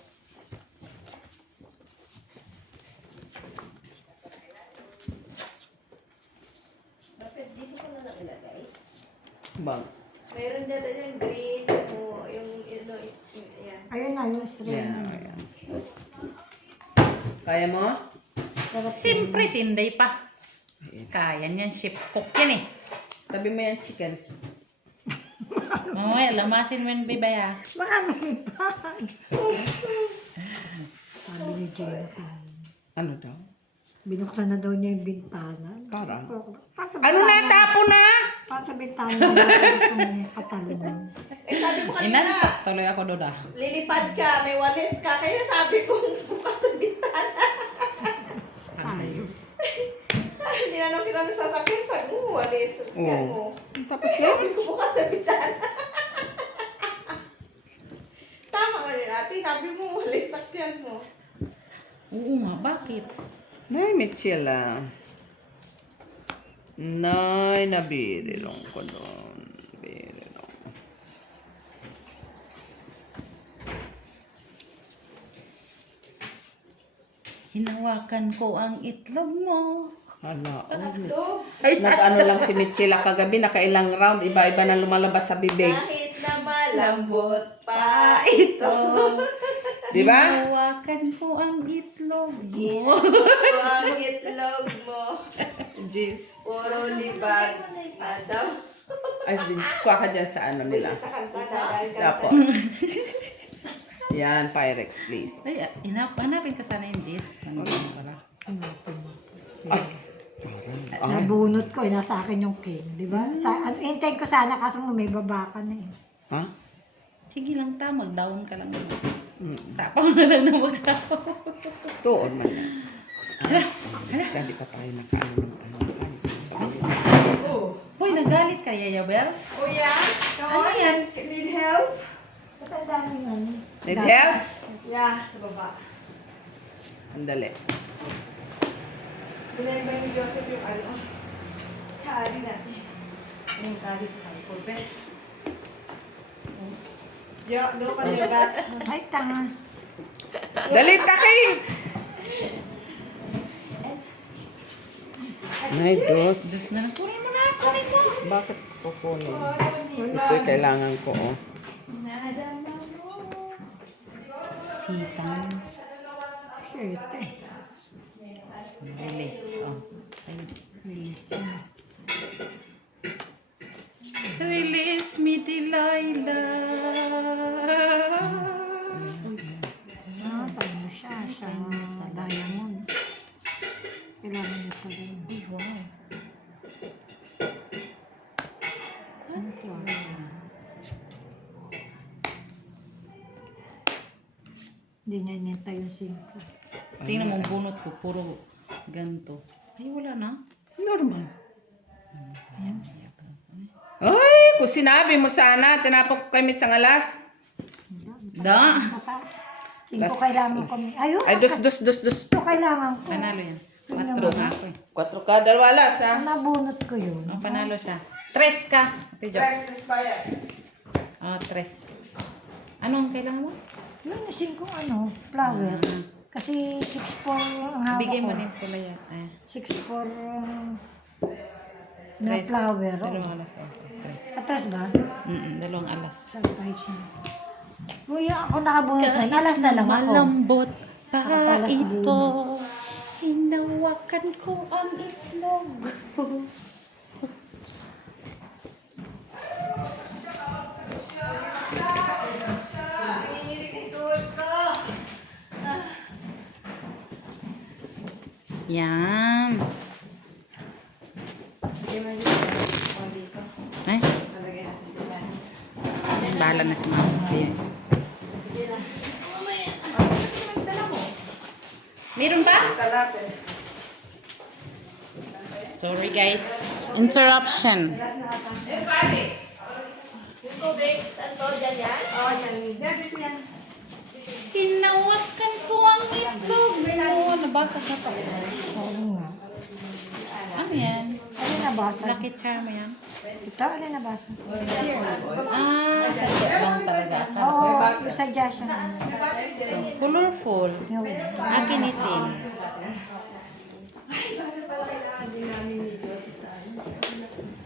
Bakit dito ko na lang ilagay? Bang. Meron dito yung green, o yung yan. Ayun na, yung string. Yeah, ayan. Kaya mo? Siyempre, si Inday pa. Kaya niyan, chef cook yan eh. Tabi mo yan chicken. Mamaya, lamasin mo yung bibaya. Baka may bahay. Sabi ni Jenna tayo. Ano daw? Binuksan na daw niya yung bintana. Parang? Para sa Ano na? Tapo na! Para sa bintana. Gusto niya patalon. Eh, sabi sabi mo kanina, Inantok tuloy ako doon ah. lilipad ka, may walis ka. Kaya sabi ko, bukas sa bitana. Hindi na nung kita sa sasakyan. Sabi mo, walis. Sasakyan mo. Tapos Ay, sabi ko, bukas sa bitana. Tama ka din, ate. Sabi mo, walis. Sakyan mo. Oo nga, bakit? Nay, Michela. Nay, nabirilong ko doon. Birilong. Hinawakan ko ang itlog mo. Hala, oh, Tatlo. nag-ano lang si Michela kagabi, nakailang round, iba-iba na lumalabas sa bibig. Kahit na malambot pa ito. Di ba? Hinawakan ko ang itlog mo. Ang itlog mo. Jeez. Puro libag. Adaw. Ay, kuha ka dyan sa ano nila. Tapo. Yan, Pyrex, please. Ay, hanapin ka sana yung Jis. Ano ba pala? Nabunot ko, nasa akin yung king, di ba? Hintayin ko sana kaso may baba ka na eh. Ha? Sige lang ta, mag-down ka lang. Sapaw na lang na magsapaw. Tuon man yan. Kasi hindi pa tayo nakaano ng ano. Oh. Hoy, nagalit ka, Yayabel? Oh yeah? Come Ano on, yan? let's need help. Ito ang daming ano. Need help? Yeah, sa baba. Andali. Binayba ni Joseph yung ano. Kali natin. Yung kali sa kalpol, be. Yo, do ka nila ba? Ay, tanga. Dali, takay! Ay, Diyos. Diyos na lang, kunin mo na, kunin mo. Bakit kukunin? Ito'y kailangan ko, oh. Sitang. Shit eh. Release. Oh. Release me, Delilah. Ah, tayo mo siya sa diamond. Kailangan niya pa rin. Ay, wow. Hindi niya nintay yung 5. Tingnan mo ang bunot ko, puro ganto. Ay, wala na. Normal. Ay, kung sinabi mo sana, tinapok ko kami sa alas. Da. 5 kailangan ko. Ayun, Ay, dos. 5 kailangan ko. Panalo yan. 4 nga ako eh. 4 ka, dalawa alas, ha? Nabunot ko yun. Oh, panalo siya. 3 ka. Ate Jo. Guys, expired. Oh, 3. Anong kailangan mo? Yun yung 5 ano, flower. Kasi 6-4 ang hawak Bigay ko. mo na yung pula yan. Ay, 6-4 na 3. flower. Oh. Dalawang alas. Oh, 3. Atas ba? Dalawang alas. Surprise siya. Kuya, ako nakabunot na. Alas na lang ako. Malambot pa Nakapalas ito. Hinawakan ko ang itlog. Yan. Ay, bahala na si Mama. Sige. Meron ba? Sorry guys. Interruption. Yung tubig, ano dyan yan? Oo, yan. Yan. Hinawakan ko ang itlog. Oo, nabasag na to. Oo nga. Ano yan? Alin na basa? Lucky charm yan? Ito, alin na basa? Ah, sa lang talaga. Oo, sadya siya. Colorful. Yun. Akin itim.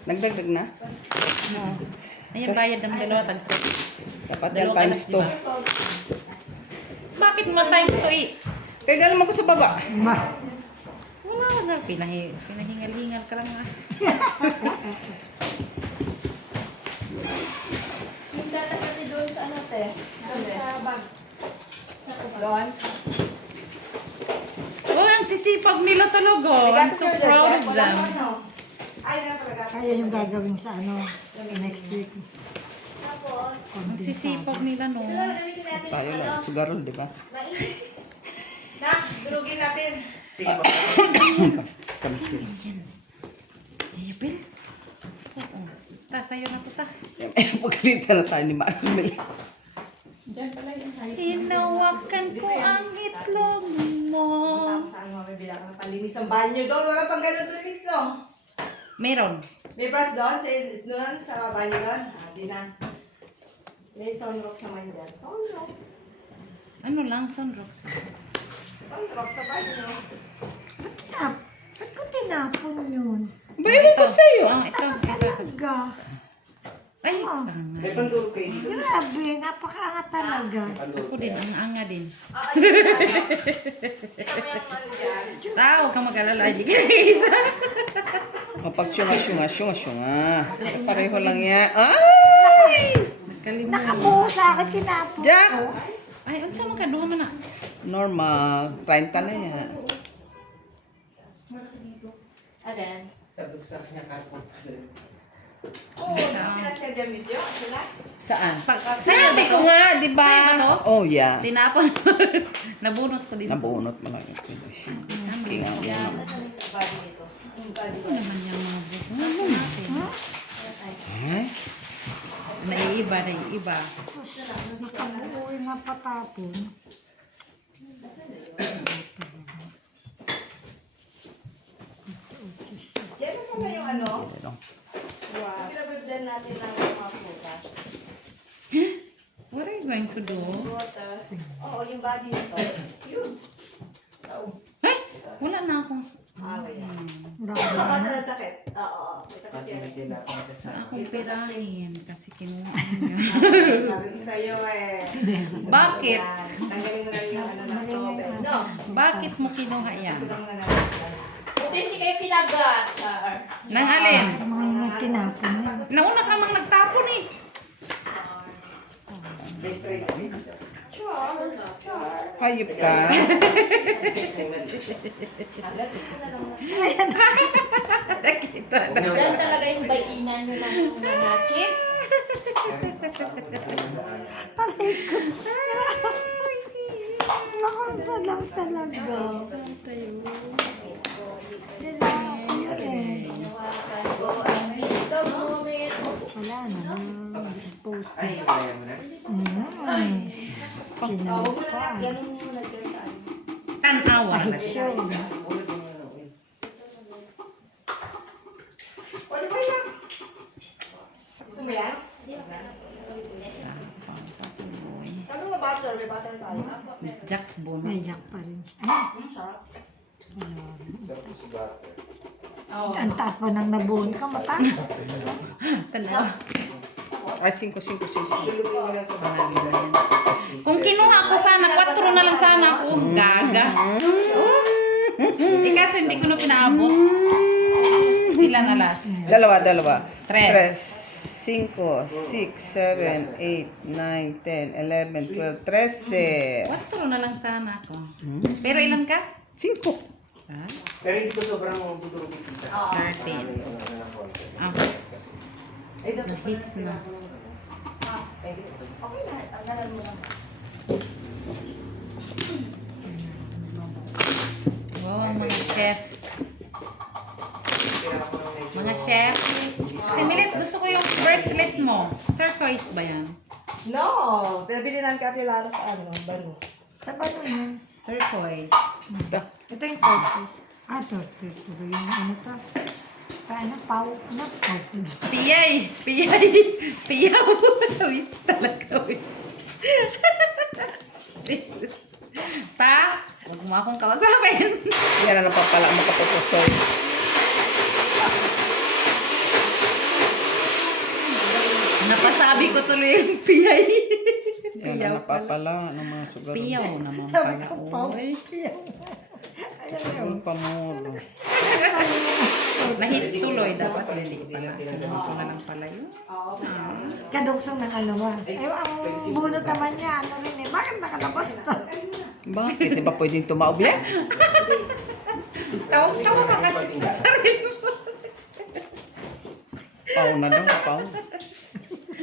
Nagdagdag na? No. Ayan, bayad ng dalawa tag Dapat yan times 2. Bakit mo times 2 eh? Kaya galang ko sa baba. Ma. Wala nga. Pinahingal-hingal ka lang nga. Yung dala sa doon sa ano, te? Doon sa bag. Sa doon. Oh, ang sisipag nila talaga. I'm so proud of them. Ay, na talaga. Kaya yung gagawin sa ano, next week. Tapos, Ang sisipag nila, no? Tayo lang, sugarol, di ba? Next, durugin natin. Basta kami sila. Eh, Bills. Oo, basta sa'yo na to ta. Pagkalitan na tayo ni Marmel. Diyan pala yung height. Hinawakan ko ang itlog mo. Saan mo may bilang ng panlinis ang banyo doon? Wala pang ganun doon, Miss, no? Meron. May brush doon sa banyo doon? Ah, di na. May sunrocks naman dyan. Sunrocks. Ano lang, sunrocks. Sunrocks sa banyo. Ba't ko tinapon yun? Bayaran ko sa'yo. Ito. Talaga. Ay, May panduro kayo dito. Grabe, napakaangat talaga. ako din, ang anga din. Ah, ayun. Ito mo yung ano dyan. Tao, ka mag-alala, hindi ka isa. Mapagsyunga. Pareho lang yan. Ay! Nakalimutan. Nakabuo sa akin, tinapon Jack! ko. Ay, unsa man ka, duha man na. Normal. 30 na yan. Alin? Sabi ko sa kanya kapag. Oo, pinasya Miss Jo. Sila? Saan? Sa'yo Sabi ba ko to? nga, di ba? Sa'yo ba to? Oh, yeah. Tinapon. Nabunot ko din. Nabunot mo lang yung condition. Kinga mo Yan. naman. Nasaan yung body nito? Yung body Ano naman yung mga buhok? Ay? Naiiba. Nakabuo nga patapon. Diyan na sana yung ano? Ano? Wow. Pinabibdan natin ng mga prutas. What are you going to do? Prutas. Oo, yung body nito. Yun. Ay! Wala na akong... Ah, wala. Grabe. Baka sa nagtakip. Oo. May takip Kasi yan. may tinapang ka sa Akong pirahin kasi kinuha niya. Sabi ko sa'yo eh. Bakit? Yan. Tanggalin mo na yung ano ng tubig. No. Bakit mo kinuha yan? Gusto na natin. Buti hindi kayo pinagat. Nang alin? Mga nagtinapon yun. Nauna ka mang nagtapon eh. Best trade. Char. Char. Hayop ka. Nakita na. Yan talaga yung bayinan nyo ng mga chips. Nakansa lang talaga. Wala na. Dispose. Ay, wala mo na. Kinamit pa. Ganun mo nagdasal. Tanawa. Show. Ulit mo na ano. Wala ba yan? Gusto mo yan? Sa pangpatuloy. Ano ba butter? May butter tayo? Jackbone. May jack pa rin siya. Ay, Sarap. Sarap sa butter. Oo. ang taas pa nang nabuon ka, mata. Tanawa. Ay, 5. Tulutin mo na sa butter. Kung kinuha ko sana, 4 na lang sana ako. Gaga. Oh. Eh kaso hindi ko na pinaabot. Ilan na last? Dalawa. Tres. 5, 6, 7, 8, 9, 10, 11, 12, 13. 4 na lang sana ako. Pero ilan ka? 5. Ah, Pero hindi ko sobrang buduro dito. 13. Ah, Ay, dapat hits na. Ay, di. Okay na. Tanggalan mo lang. Wow, mga chef. Kaya ako ng medyo. Mga chef. Timilit, gusto ko yung bracelet mo. Turquoise ba yan? No! Pinabili namin kay Ate Lara sa ano, Bano. Sa ba ito yun? Turquoise. Ito yung tortoise. Ah, tortoise. Ito ba yung ano to? Paano? Pau? Ano? Pau. Piyay! Piyaw! Wis talaga, wis. Pa, huwag mo akong kausapin. Yan na napapala mo kapupusoy. Napasabi ko tuloy yung piyay. Yan na napapala ng mga sugar. Piyaw naman pala. Oy. Ang pamuro. Na-hits tuloy. Dapat hindi pala. Kinuha ko na lang pala yun. Kaduksong ng ano ba? Ay, ang bunot naman niya, ano rin eh. Bakit nakalabas to? Bakit? Di ba pwedeng tumaob yan? Tawag ka kasi sa sarili mo. Pau na daw, pau.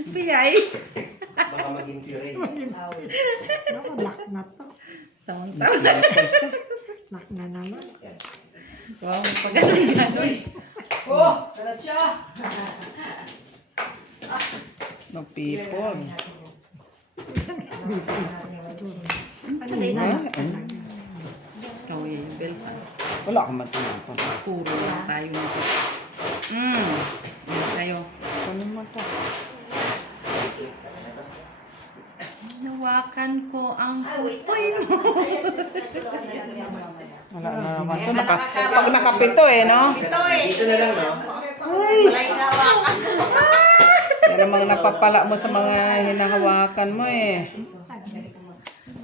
Piyay. baka maging puree. Ako, lock na to. Tawang-tawa. Lock na naman. Wow, pag ganun. Oh! Salat siya! No people. Sanay na lang. Ikaw yung Belsa. Wala akong matinapon. Puro lang tayo nito. Ano tayo? Ano mo to? Nawakan ko ang putoy mo. Wala na naman to. Pag nakapito no? Ito eh. Dito na lang, no? Walay nawakan. Yan namang napapala mo sa mga hinahawakan mo eh.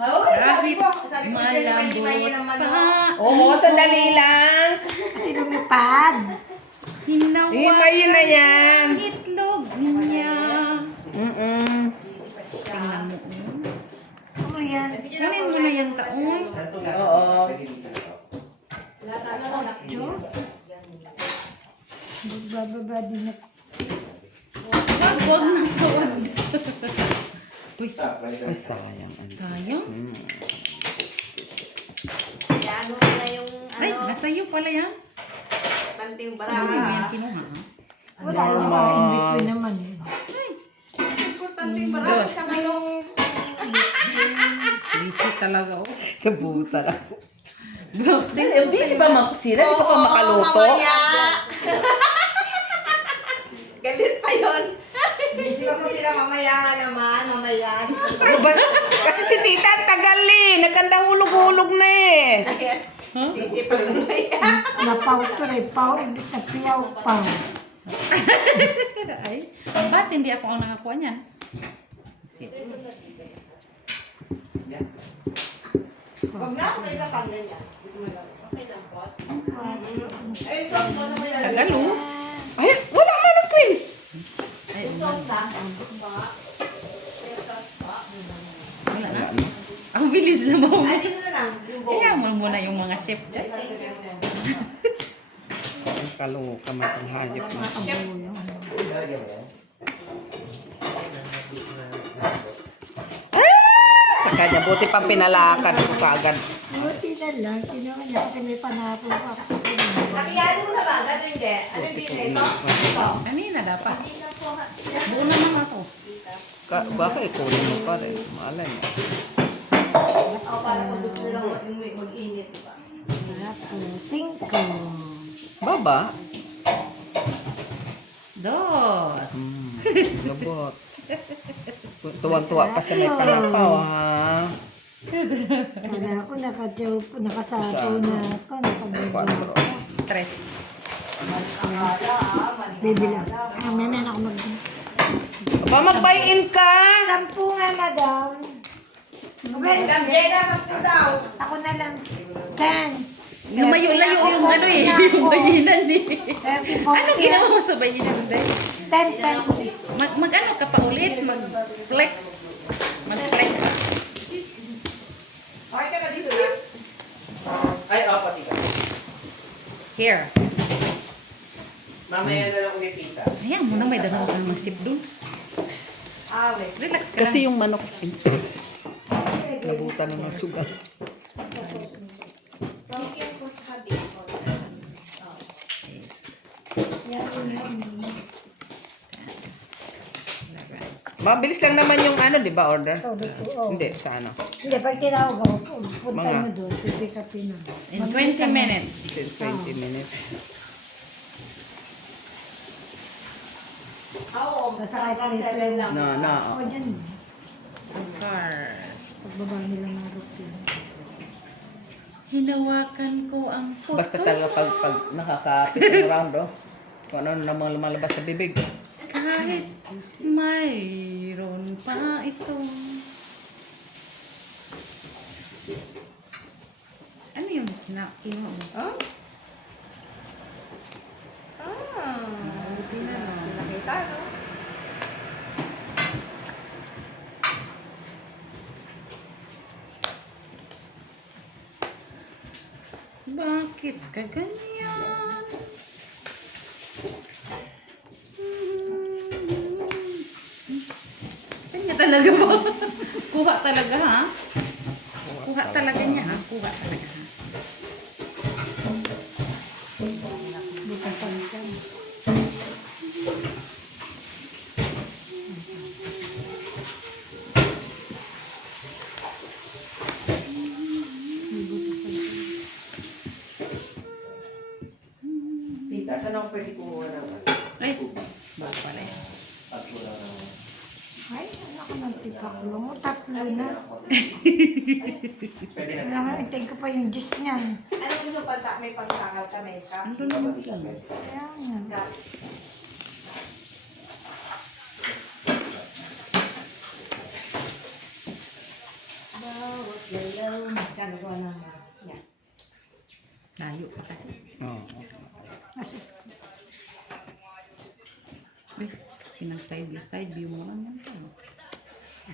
Kahit malambot pa. Oo, sandali lang. Kasi lumipad. Himayin na yan. Hinawakan itlog niya. Tingnan mo. Ano yan? Kunin mo na yung taon. Oo. Magbababa din na. Wag na tawag. Uy, Ay, sayang. sayang. Kaya ano na yung Ay, nasa iyo pala yan. tanting Hindi mo baraha. yan kinuha. Wala naman. In between naman eh. Tanting baraha. Dos. Busy talaga oh. Kabuta na. Busy ba makusina? Di ba pa makaluto? Mamaya. Galit pa yun. Busy pa po sila mamaya naman. Mamaya. Kasi si tita ang tagal eh. Nagkanda hulog-hulog na eh. Sisipag mamaya. Napaw to eh. Paw, imbis na piyaw paw. Ay, ba't hindi ako ang nakakuha niyan? Huwag na ako kayo sa panggan niya. Okay lang po. Ay, stop mo naman yan. Tagalo. Ay, wala man ang queen. Ay, wala na. Ang bilis na mo. Ay, dito na lang. Yung bowl. Kaya mo muna yung mga chef dyan. Ang kaluka matang hayop na. Sa kanya, buti pang pinalakan ko kaagad. Buti na lang. Kinuha niya kasi may panapon ako. Nakiyado mo na ba? Gano'n hindi. Ano yung binili ko? Ito. Kanina dapat. Buo naman ako. Baka ikunin mo pa rin. Malay mo. Ako para pag gusto nila mag-init, diba? Tapos, 5. Baba. Dos. Lubot. Tuwang-tuwa pa sa may panapaw ha. Wala ako nakasapaw na ako. Nakabibila. 4. Tres. Bibila. Menan ako mag... Aba, mag-buy-in ka! 10 nga, madam. Jenna, 10 daw. Ako na lang. 10. Lumayo-layo yung ano eh. Yung bayinan eh. 30, 40. Ano ginawa mo sa bayinan, Day? 10. Mag-ano ka pa ulit? Mag-flex. Mag-flex ka. Okay ka na dito na. Ay, pati ka. Here. Mamaya na lang ulit pizza. Ayan mo na may dalawa kang mga chip dun. Wait. Relax ka Kasi lang. yung manok, nabutan ng mga sugat. Mabilis lang naman yung ano, di ba, order? Hindi, sa ano? Hindi, pag tinawag ako, punta Mga- mo doon, pipick up na. In 20 minutes. 20 minutes. Oo, Basta kahit from may 7 lang. No, no. Ako dyan, Cars. pagbaba nila ng rupin. Hinawakan ko ang puto. Basta talaga pag nakakapit ng round, oh. Kung ano namang lumalabas sa bibig. Kahit mayroon pa ito. Ano yung kinuha mo? Ah? Buti na lang. Nakita, no? Bakit ka ganyan? Kanya talaga ba? Kuha talaga ha? Kuha talaga niya ha? Kuha talaga ha? Bukas pa rin. Tita, saan ako pwede kumuha ng ano? Ay, bago pala yan. At wala na. Ay, anak ko ng tipakulo mo. Tatlo na. Pwede na. Wala nga, hintayin ko pa yung juice niyan. Ano gusto panta? May pangtangal ka, may ka? Ano naman yan? Kaya nga. Bawat galaw. Magkano ko na yan. Layo pa kasi. Oo. Uy, pinag-side view mo lang yan.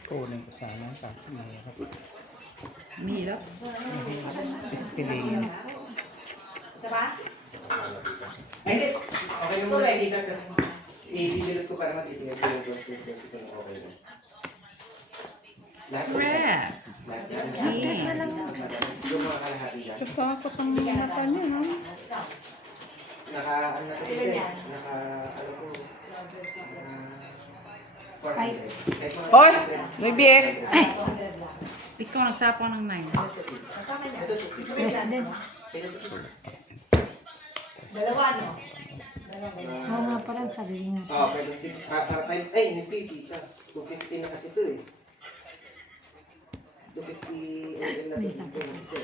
Kunin ko sana. Kaso mahirap. Mahirap. Ispiliin. Isa ba? Ay, hindi. Okay naman na tita. I-delete ko para matitignan ko yung process ito ng okay na. Lahat ng Press. lahat yan. Okay. Yung mga kalahati yan. Takot ang mata niya, no? Ano na ito yan? Ano ko? 400. Hoy! May biye! Ikaw nagsapaw ng 9. President. Dalawa, no? Oo nga parang sabi niya. Oo, pero ay, hindi tita. 250 na kasi ito eh. 250 ml na ito.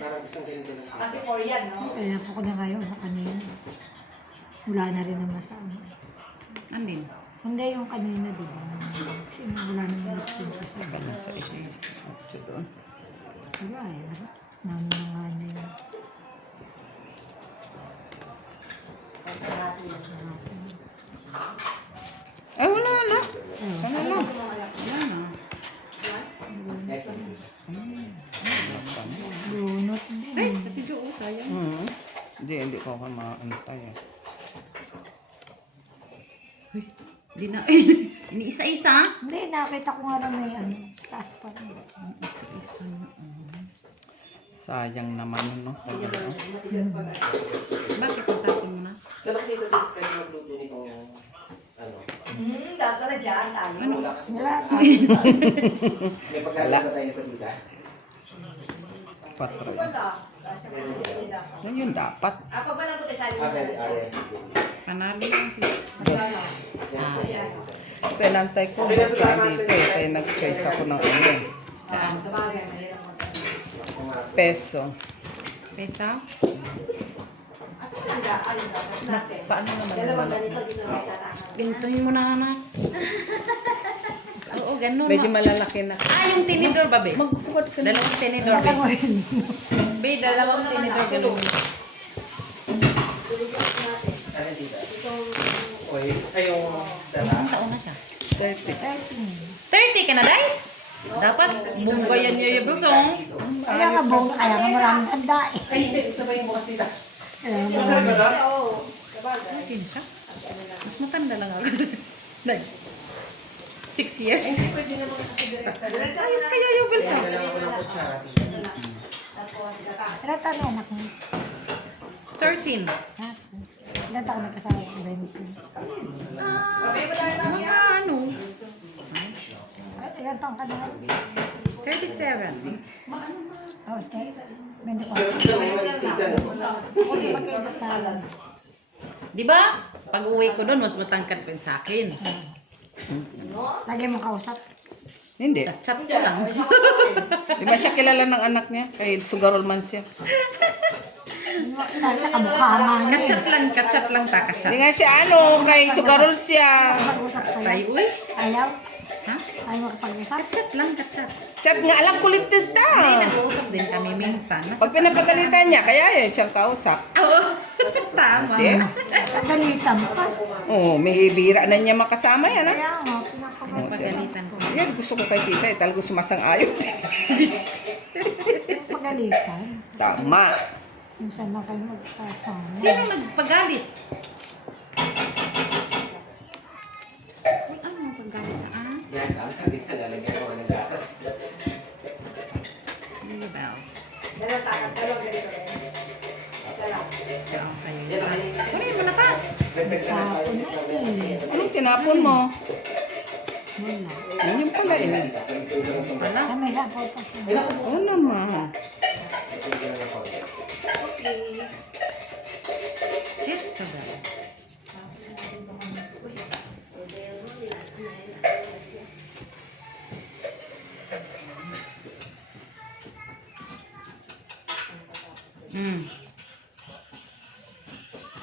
Parang isang ganito lang. Kasi 4 yan, no? Kaya po ko na kayo na kanina. Wala na rin naman sa ano. Andin. Hindi yung kanina, di ba? Kasi wala naman nagsin ko sa Kanya sa is. Ito doon. wala eh. Namin na nga na yun. Ay, wala na. Sana lang. Wala na. Next. Bunot din. Ay, pati Jo, sayang. Hindi ko ako maantay eh. Uy, di na. Ini-isa-isa? Hindi, nakita ko nga na may ano. Taas pa rin. Isa-isa na. Sayang naman, no? Bakit ang tapon mo na? Saan ako dito kayo magluto nitong ano? Dapat na dyan, tayo. Ano? Wala kasi. Wala. May pagkakala tayo nito tita. 4. Wala. Yan yun dapat. Pag malambot ay sali mo Okay, na. okay. Panalo lang sila. Yes. Ito, inantay ko. Basta dito eh. Kaya nag-choice ako ng ano eh. Saan? Sa bagay, mahirap mo. Peso. Pesa? Asa lang ga? Ano dapat natin? Paano naman Dalawang naman? ganito dito may tatangan. Ganituin mo na, anak. Oo, ganun. Medyo malalaki na. Yung tinidor ba, be? Magkukuha ka na. Dalawang tinidor, be. Be, dalawang tinidor. Ganun. Ano tita? Oy, ay yung dala. Ilang taon na siya? 30. 30 ka na, day? Dapat bunggayan niya yung busong. Kaya nga bong, kaya nga maraming tanda eh. Ay, hindi. Sabay mo kasi tita. Kaya nga Masarap ba na? Oo. Sa bagay. Akin siya. Mas matanda lang ako. Day. 6 years. Hindi pwede naman kasi direkta. Ayos kaya yung bilsa. Kaya ko ng kutsara tita. Tapos, nakas. Ilan taon na anak mo? 13. Ha? Ilan taon na kasama ko? 20. Mga ano? Ilan taon ka na? 37. Oh, okay. 24. Sa mga state ano? Talan. Di ba? Pag uwi ko doon, mas matangkad pa yun sa akin. Lagi mo kausap. Hindi. Chat ko lang. Di ba siya kilala ng anak niya? Kay Sugarol man siya. Dahil sa kamukha man. Kachat lang ta, kachat. Hindi nga siya ano, kay Sugarol siya. Mag-usap sa'yo. Tay, uy. Ayaw? Ha? Ayaw makapag-usap? Kachat lang, kachat. Chat nga, alam kulit tita. Hindi, nag-uusap din kami minsan. Pag pinapagalitan niya, kaya yun siyang kausap. Oo. Tama. Siya? Pagalitan pa. Oo, may bira na niya makasama yan, ha? Kaya nga, pinapagalitan. Pagalitan ko. Yan, gusto ko kay tita, eh, talagang sumasang-ayon. Pagalitan. Tama. Minsan na kayo magkasama. Sino nagpagalit? Uy, ano nagpagalit? Ah? Yan, hindi talaga. Kuya Bells. Dalawa tayo, dalawa ganito rin. Isa lang. Ito ang sa'yo. Kunin mo na ta. Tapon na eh. Anong tinapon mo? Wala. Yun yung pala eh. Wala. Ah, may sapaw pa siya. Oo naman. Jezebel.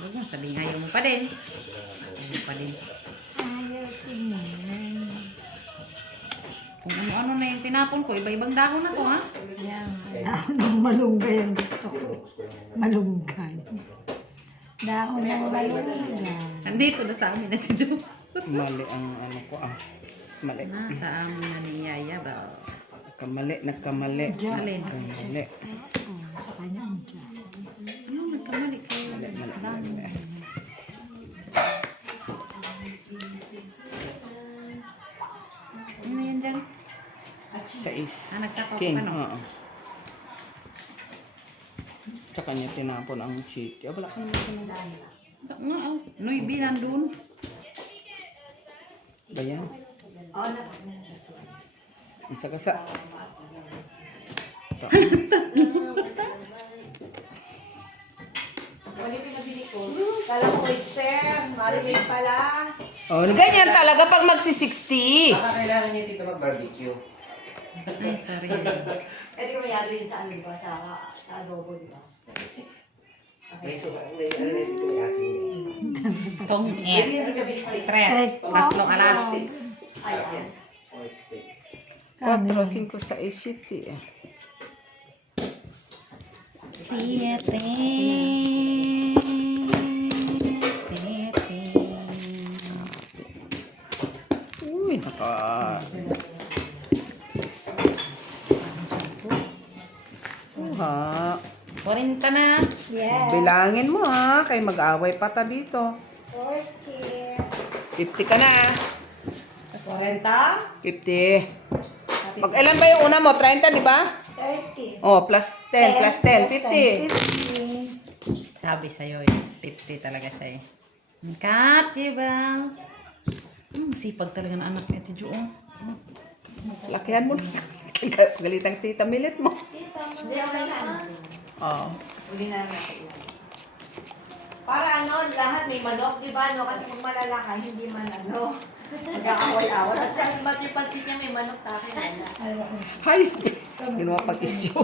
Huwag mo sabihin ayaw mo pa din. Ayaw pa din. Ayaw ko naman. Kung ano-ano na yung tinapon ko, iba-ibang dahon na to, ha? Yan. Dahon ng malunggay ang gusto ko. Malunggay. Dahon ng malunggay. Nandito na sa amin na dito. Mali ang ano ko ah. Mali. Sa amin na ni Yaya Bells. Nagkamali. Alin? Mali. Oh, sa kanya ang dyan. Ano, nagkamali kayo. Mali. Ano yan dyan? Sais. Nagtataw Skin. ka, no? Oo. Tsaka niya tinapon ang chick. Wala ka naman tinapon. Noibi nandun. Ba yan? Ang sagasa. Ito. Kala ko oyster, marinate pala. Oh, ganyan talaga pag magsi-60. Baka kailangan niya dito mag-barbecue. Ay, sorry. Eh, di ko mayado yun sa ano, di ba? Sa adobo, di ba? May ano na dito may asin. Tong Straight. Tatlong alas. Ayan. Pork steak. 4, 5, 6, 7 eh. Siete. Uy, naka... Ha. 40 na. Yes. Bilangin mo ha, kay mag-away pa ta dito. 40. 50 ka na. 40. 50. Mag-ilan ba yung una mo? 30, di ba? 30. Oh, plus 10, plus 10, 50. 50. Sabi sa'yo eh. 50 talaga siya eh. Kat, Bells. Sipag talaga ng anak ni Ate Jo. Lakihan mo na. Galitang tita milit mo. Hindi ako na. Oh. Uli na natin. Para ano, lahat may manok, di ba? No? Kasi pag malalaka, hindi man ano. Magkakawal-awal. At siya, ba't yung pansin niya may manok sa akin? Wala. Hay! Ginawa pag-issue.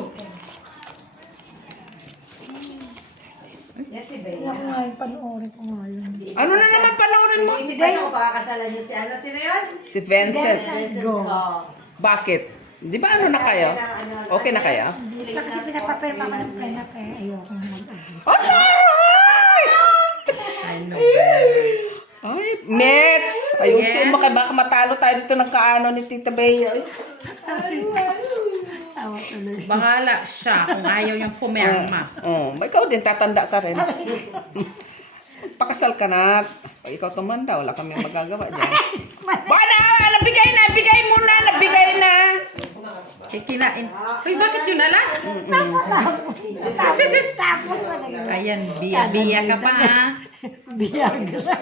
Yes, si Bea. Ako nga yung panoorin ko nga yun. Ano na naman panoorin mo? Isip pa siya kung pakakasalan niya si ano. Sino yun? Si Vincent. Go. Bakit? Di ba ano na kayo? Okay na kayo? Hindi pa kasi pinapapirma ka ng pena kaya ayoko mag-agis. Ano Ay, Mets! Ayusin mo kay baka matalo tayo dito ng kaano ni Tita Bea. Tawa tuloy. Bahala siya kung ayaw niyang pumirma. Oh, ikaw din tatanda ka rin. Pakasal ka na. Pag ikaw tumanda, wala kami magagawa dyan. Baka na! Nabigay na! Nabigay mo na! Nabigay na! Kinain. Uy, bakit yun alas? Tapos mo na Ayan, biya ka pa ha. Viagra.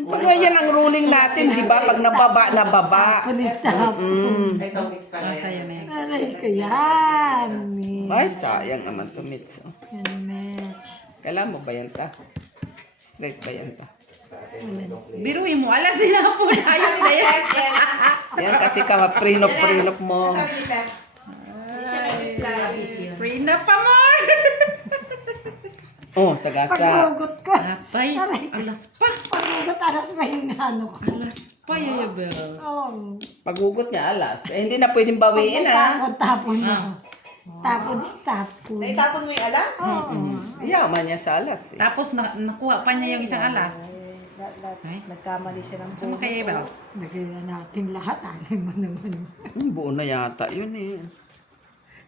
Pag yan ang ruling natin, di ba? Pag nababa, nababa. Ay, itong Oh, extra. sa'yo na yan. Aray ko yan. Ay, sayang naman to, Mits. Yan, match. Kailan mo ba yan ta? Straight ba yan ta? Biruin mo, alas sinapon. Ayaw na yan. Yan kasi ka, prinop mo. Free na pa more. Oh, sagasa. Paghugot ka. Atay, alas pa. Paghugot, aras ba yung ano ko? Alas pa, Yaya Bells. Oo. Paghugot niya, alas. Eh, hindi na pwedeng bawiin, ha? Tapon mo. Tapon. Naitapon mo yung alas? Oo. Yaman niya sa alas. Eh. Tapos nakuha pa niya yung isang alas. Ay, Nagkamali siya ng saan mo kay Yaya Bells? Nakita natin lahat. Ano mo naman. Buo na yata yun eh.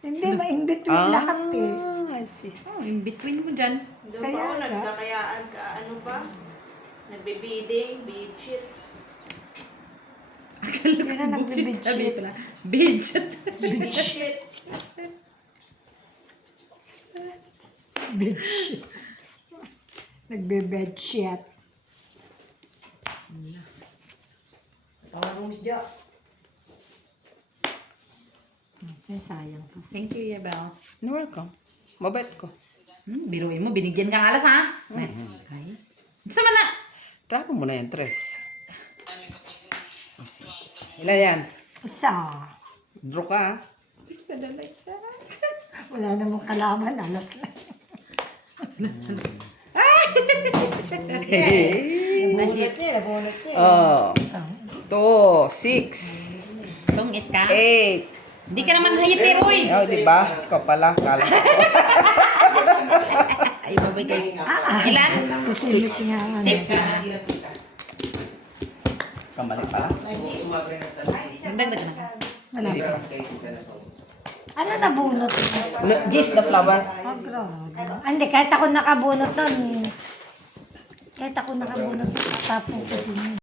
Hindi, ma-in between lahat eh. I see. Oh, in between mo dyan. Doon pa ako nagkakayaan ka, ano pa? Nagbe-bidding, bid sheet. Yun na Sabi nagbe-bedsheet. pala. Bedsheet. Bedsheet. Bedsheet. Nagbe-bedsheet. Tawag mo, Miss Jo. Sayang ka. Thank you, Yabels. You're welcome. Mabait ko. Biruin mo, binigyan kang alas, ha? Ay. Gusto mo na? Trapo mo na yan, Tres. Ilan yan? Isa. Draw ka, ha? Isa na lang siya. Wala namang kalaman. Alas na. Bunot niya, bunot niya. Oh. 2, 6, Tungit ka? 8. Hindi ka naman hayitir, uy. Oh, di ba? Ikaw pala. Kala ko. Ay, babay kayo. Ilan? Kasi nga. ano. 6 na. Kamali pala. Sumabay na talaga. Dagdag na. Wala Hindi pa. pa kay tita na sa Ano nabunot? Gis the flower. Oh, grabe. Hindi, kahit ako nakabunot nun. Kahit ako nakabunot, tapong ko din.